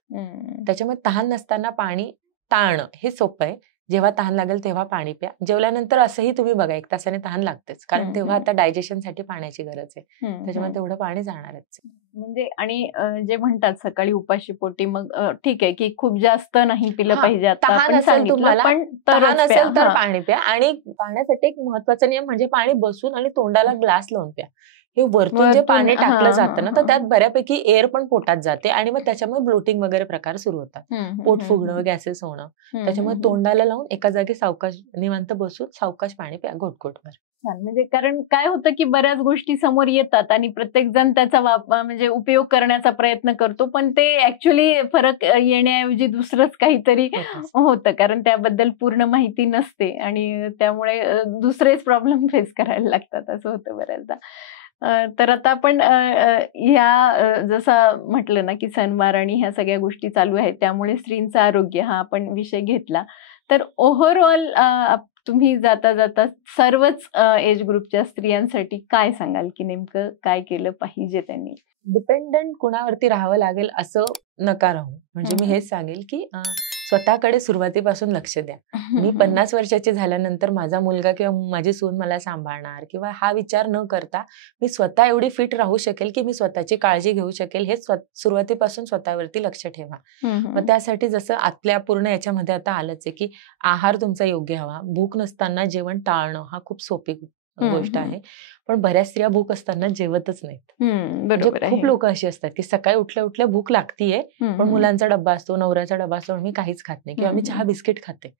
त्याच्यामुळे तहान नसताना पाणी टाळणं हे सोपं आहे. जेव्हा तहान लागेल तेव्हा पाणी प्या. जेवल्यानंतर असंही तुम्ही बघा 1 तासाने तहान लागतेच, कारण तेव्हा आता डायजेशनसाठी पाण्याची गरज आहे. त्याच्यामुळे तेवढं पाणी जाणारच. म्हणजे आणि जे म्हणतात सकाळी उपाशी पोटी, मग ठीक आहे की खूप जास्त नाही पिलं पाहिजे. तहान असेल तुम्हाला, पण तहान असेल तर पाणी प्या. आणि पाण्यासाठी एक महत्वाचा नियम म्हणजे पाणी बसून आणि तोंडाला ग्लास लावून प्या. हे वरतून जे पाणी टाकलं जातं ना, तर त्यात बऱ्यापैकी एअर पण पोटात जाते आणि मग त्याच्यामुळे ब्लोटिंग वगैरे प्रकार सुरू होतात. पोट फुगणं, गॅसेस होणं. त्याच्यामुळे तोंडाला लावून एका जागी सावकाश निवांत बसून सावकाश पाणी प्या घोटघोटभर. म्हणजे कारण काय होतं की बऱ्याच गोष्टी समोर येतात आणि प्रत्येक जण त्याचा म्हणजे उपयोग करण्याचा प्रयत्न करतो, पण ते ऍक्च्युअली फरक येण्याऐवजी दुसरंच काहीतरी होतं, कारण त्याबद्दल पूर्ण माहिती नसते आणि त्यामुळे दुसरेच प्रॉब्लेम फेस करायला लागतात, असं होतं बऱ्याचदा. तर आता आपण ह्या जसं म्हटलं ना की सणवार आणि ह्या सगळ्या गोष्टी चालू आहेत, त्यामुळे स्त्रींचं आरोग्य हा आपण विषय घेतला. तर ओव्हरऑल तुम्ही जाता जाता सर्वच एज ग्रुपच्या स्त्रियांसाठी काय सांगाल की नेमकं काय केलं पाहिजे त्यांनी? डिपेंडंट कुणावरती राहावं लागेल असं नका राहू. म्हणजे मी हेच सांगेल की स्वतःकडे सुरुवातीपासून लक्ष द्या. मी 50 वर्षाची झाल्यानंतर माझा मुलगा किंवा माझी सून मला सांभाळणार किंवा हा विचार न करता मी स्वतः एवढी फिट राहू शकेल की मी स्वतःची काळजी घेऊ शकेल, हे सुरुवातीपासून स्वतःवरती लक्ष ठेवा. मग त्यासाठी जसं आतल्या पूर्ण याच्यामध्ये आता आलंच आहे की आहार तुमचा योग्य हवा. भूक नसताना जेवण टाळणं हा खूप सोपी गोष्ट आहे, पण बऱ्याच स्त्रिया भूक असताना जेवतच नाहीत. म्हणजे खूप लोक अशी असतात की सकाळी उठल्या उठल्या भूक लागतीये, पण मुलांचा डब्बा असतो, नवऱ्याचा डब्बा असतो, मी काहीच खात नाही किंवा मी चहा बिस्किट खाते.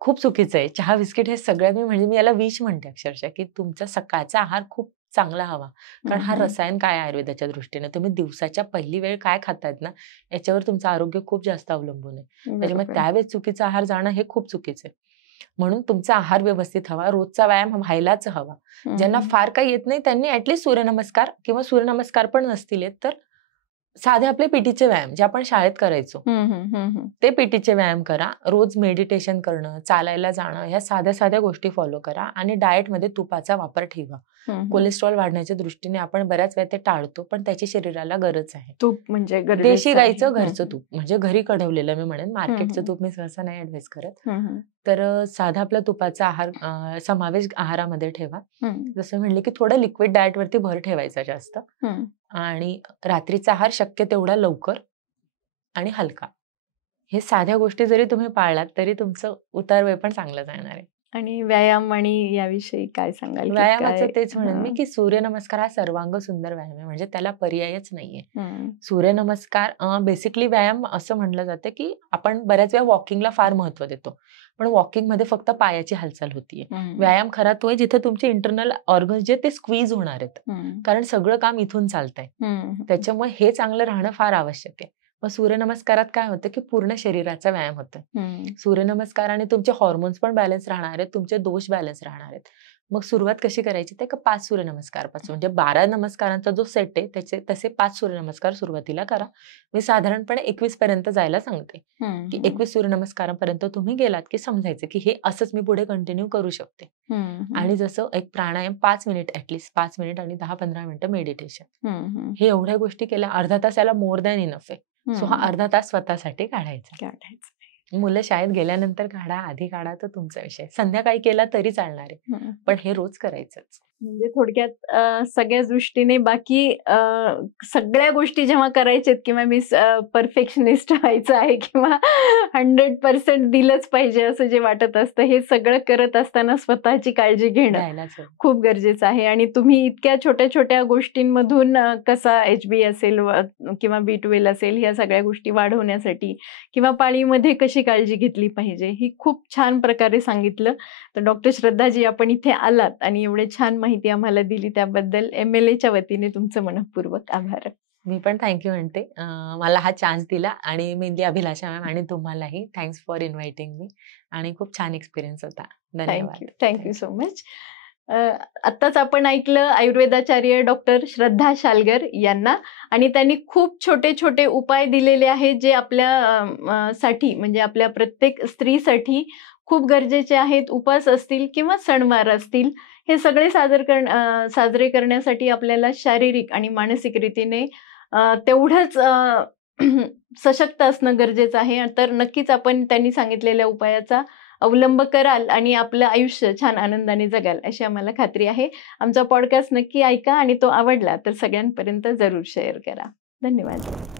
खूप चुकीचं आहे. चहा बिस्किट हे सगळ्यात म्हणजे मी याला विष म्हणते अक्षरशः, की तुमचा सकाळचा आहार खूप चांगला हवा. कारण हा रसायन काय आयुर्वेदाच्या दृष्टीने तुम्ही दिवसाच्या पहिली वेळ काय खातायत ना, याच्यावर तुमचं आरोग्य खूप जास्त अवलंबून आहे. त्याच्यामुळे त्यावेळेस चुकीचा आहार जाणं हे खूप चुकीचं आहे. म्हणून तुमचा आहार व्यवस्थित हवा, रोजचा व्यायाम व्हायलाच हवा. ज्यांना फार काही येत नाही त्यांनी ऍटलीस्ट सूर्यनमस्कार किंवा सूर्यनमस्कार पण नसतील तर साधे आपले पीटीचे व्यायाम जे आपण शाळेत करायचो ते पीटीचे व्यायाम करा. रोज मेडिटेशन करणं, चालायला जाणं, ह्या साध्या साध्या गोष्टी फॉलो करा. आणि डाएटमध्ये तुपाचा वापर ठेवा. कोलेस्ट्रॉल वाढण्याच्या दृष्टीने आपण बऱ्याच वेळा ते टाळतो, पण त्याची शरीराला गरज आहे. तूप म्हणजे देशी गाईचं घरचं तूप, म्हणजे घरी कढवलेलं मी म्हणेन. मार्केटचं तूप मी सहसा नाही ऍडवाइस करत. तर साधा आपला तुपाचा आहार समावेश आहारामध्ये ठेवा. जसं म्हणले की थोडं लिक्विड डाएट वरती भर ठेवायचा जास्त. आणि रात्रीचा आहार शक्य तेवढा लवकर आणि हलका. हे साध्या गोष्टी जरी तुम्ही पाळलात तरी तुमचं उतारवय पण चांगलं जाणार आहे. आणि व्यायाम आणि याविषयी काय सांगाल? व्यायामाचं तेच म्हणेन मी की सूर्यनमस्कार हा सर्वांग सुंदर व्यायाम आहे, म्हणजे त्याला पर्यायच नाहीये. सूर्यनमस्कार बेसिकली व्यायाम असं म्हटलं जातं की आपण बऱ्याच वेळा वॉकिंगला फार महत्व देतो, पण वॉकिंग मध्ये फक्त पायाची हालचाल होतीये. व्यायाम खरा तो आहे जिथे तुमचे इंटरनल ऑर्गन्स जे ते स्क्वीज होणार आहेत, कारण सगळं काम इथून चालतंय. त्याच्यामुळे हे चांगलं राहणं फार आवश्यक आहे. मग सूर्यनमस्कारात काय होतं की पूर्ण शरीराचा व्यायाम होतो. सूर्यनमस्काराने तुमचे हॉर्मोन्स पण बॅलन्स राहणार आहेत, तुमचे दोष बॅलन्स राहणार आहेत. मग सुरुवात कशी करायची ते 5 सूर्यनमस्कार पासून, म्हणजे 12 नमस्कारांचा जो सेट आहे त्याचे तसे 5 सूर्यनमस्कार सुरुवातीला करा. मी साधारणपणे 21 पर्यंत जायला सांगते की 21 सूर्यनमस्कारापर्यंत तुम्ही गेलात की समजायचं की हे असंच मी पुढे कंटिन्यू करू शकते. आणि जसं एक प्राणायाम 5 मिनिट ऍटलीस्ट 5 मिनिट आणि 10-15 मिनिटं मेडिटेशन, हे एवढ्या गोष्टी केल्या अर्धा तास याला मोर दॅन इनफ आहे. सो हा अर्धा तास स्वतःसाठी काढायचा. मुलं शाळेत गेल्यानंतर काढा, आधी काढा, तर तुमचा विषय. संध्याकाळी केला तरी चालणार आहे, पण हे रोज करायचंच. म्हणजे थोडक्यात सगळ्या दृष्टीने बाकी सगळ्या गोष्टी जेव्हा करायच्यात किंवा मी परफेक्शनिस्ट व्हायचं आहे किंवा 100% दिलंच पाहिजे असं जे वाटत असतं, हे सगळं करत असताना स्वतःची काळजी घेणं खूप गरजेचं आहे. आणि तुम्ही इतक्या छोट्या छोट्या गोष्टींमधून कसा HB असेल किंवा B12 असेल ह्या सगळ्या गोष्टी वाढवण्यासाठी किंवा पाळीमध्ये कशी काळजी घेतली पाहिजे ही खूप छान प्रकारे सांगितलं. तर डॉक्टर श्रद्धाजी, आपण इथे आलात आणि एवढे छान माहिती आम्हाला दिली त्याबद्दल MLA च्या वतीने तुमचं मनःपूर्वक आभार. मी पण थँक्यू म्हणते. मला हा चान्स दिला आणि मेनली अभिलाषा मॅम आणि तुम्हालाही थँक्स फॉर इन्व्हायटिंग मी आणि खूप छान एक्सपिरियन्स होता. धन्यवाद. Thank you so much. आत्ताच आपण ऐकलं आयुर्वेदाचार्य डॉक्टर श्रद्धा शालगर यांना, आणि त्यांनी खूप छोटे छोटे उपाय दिलेले आहेत जे आपल्या साठी म्हणजे आपल्या प्रत्येक स्त्रीसाठी खूप गरजेचे आहेत. उपवास असतील किंवा सणवार असतील, हे सगळे साजरे करण्यासाठी आपल्याला शारीरिक आणि मानसिक रीतीने तेवढंच सशक्त असणं गरजेचं आहे. तर नक्कीच आपण त्यांनी सांगितलेल्या उपायाचा अवलंब कराल आणि आपलं आयुष्य छान आनंदाने जगाल अशी आम्हाला खात्री आहे. आमचा पॉडकास्ट नक्की ऐका आणि तो आवडला तर सगळ्यांपर्यंत जरूर शेअर करा. धन्यवाद.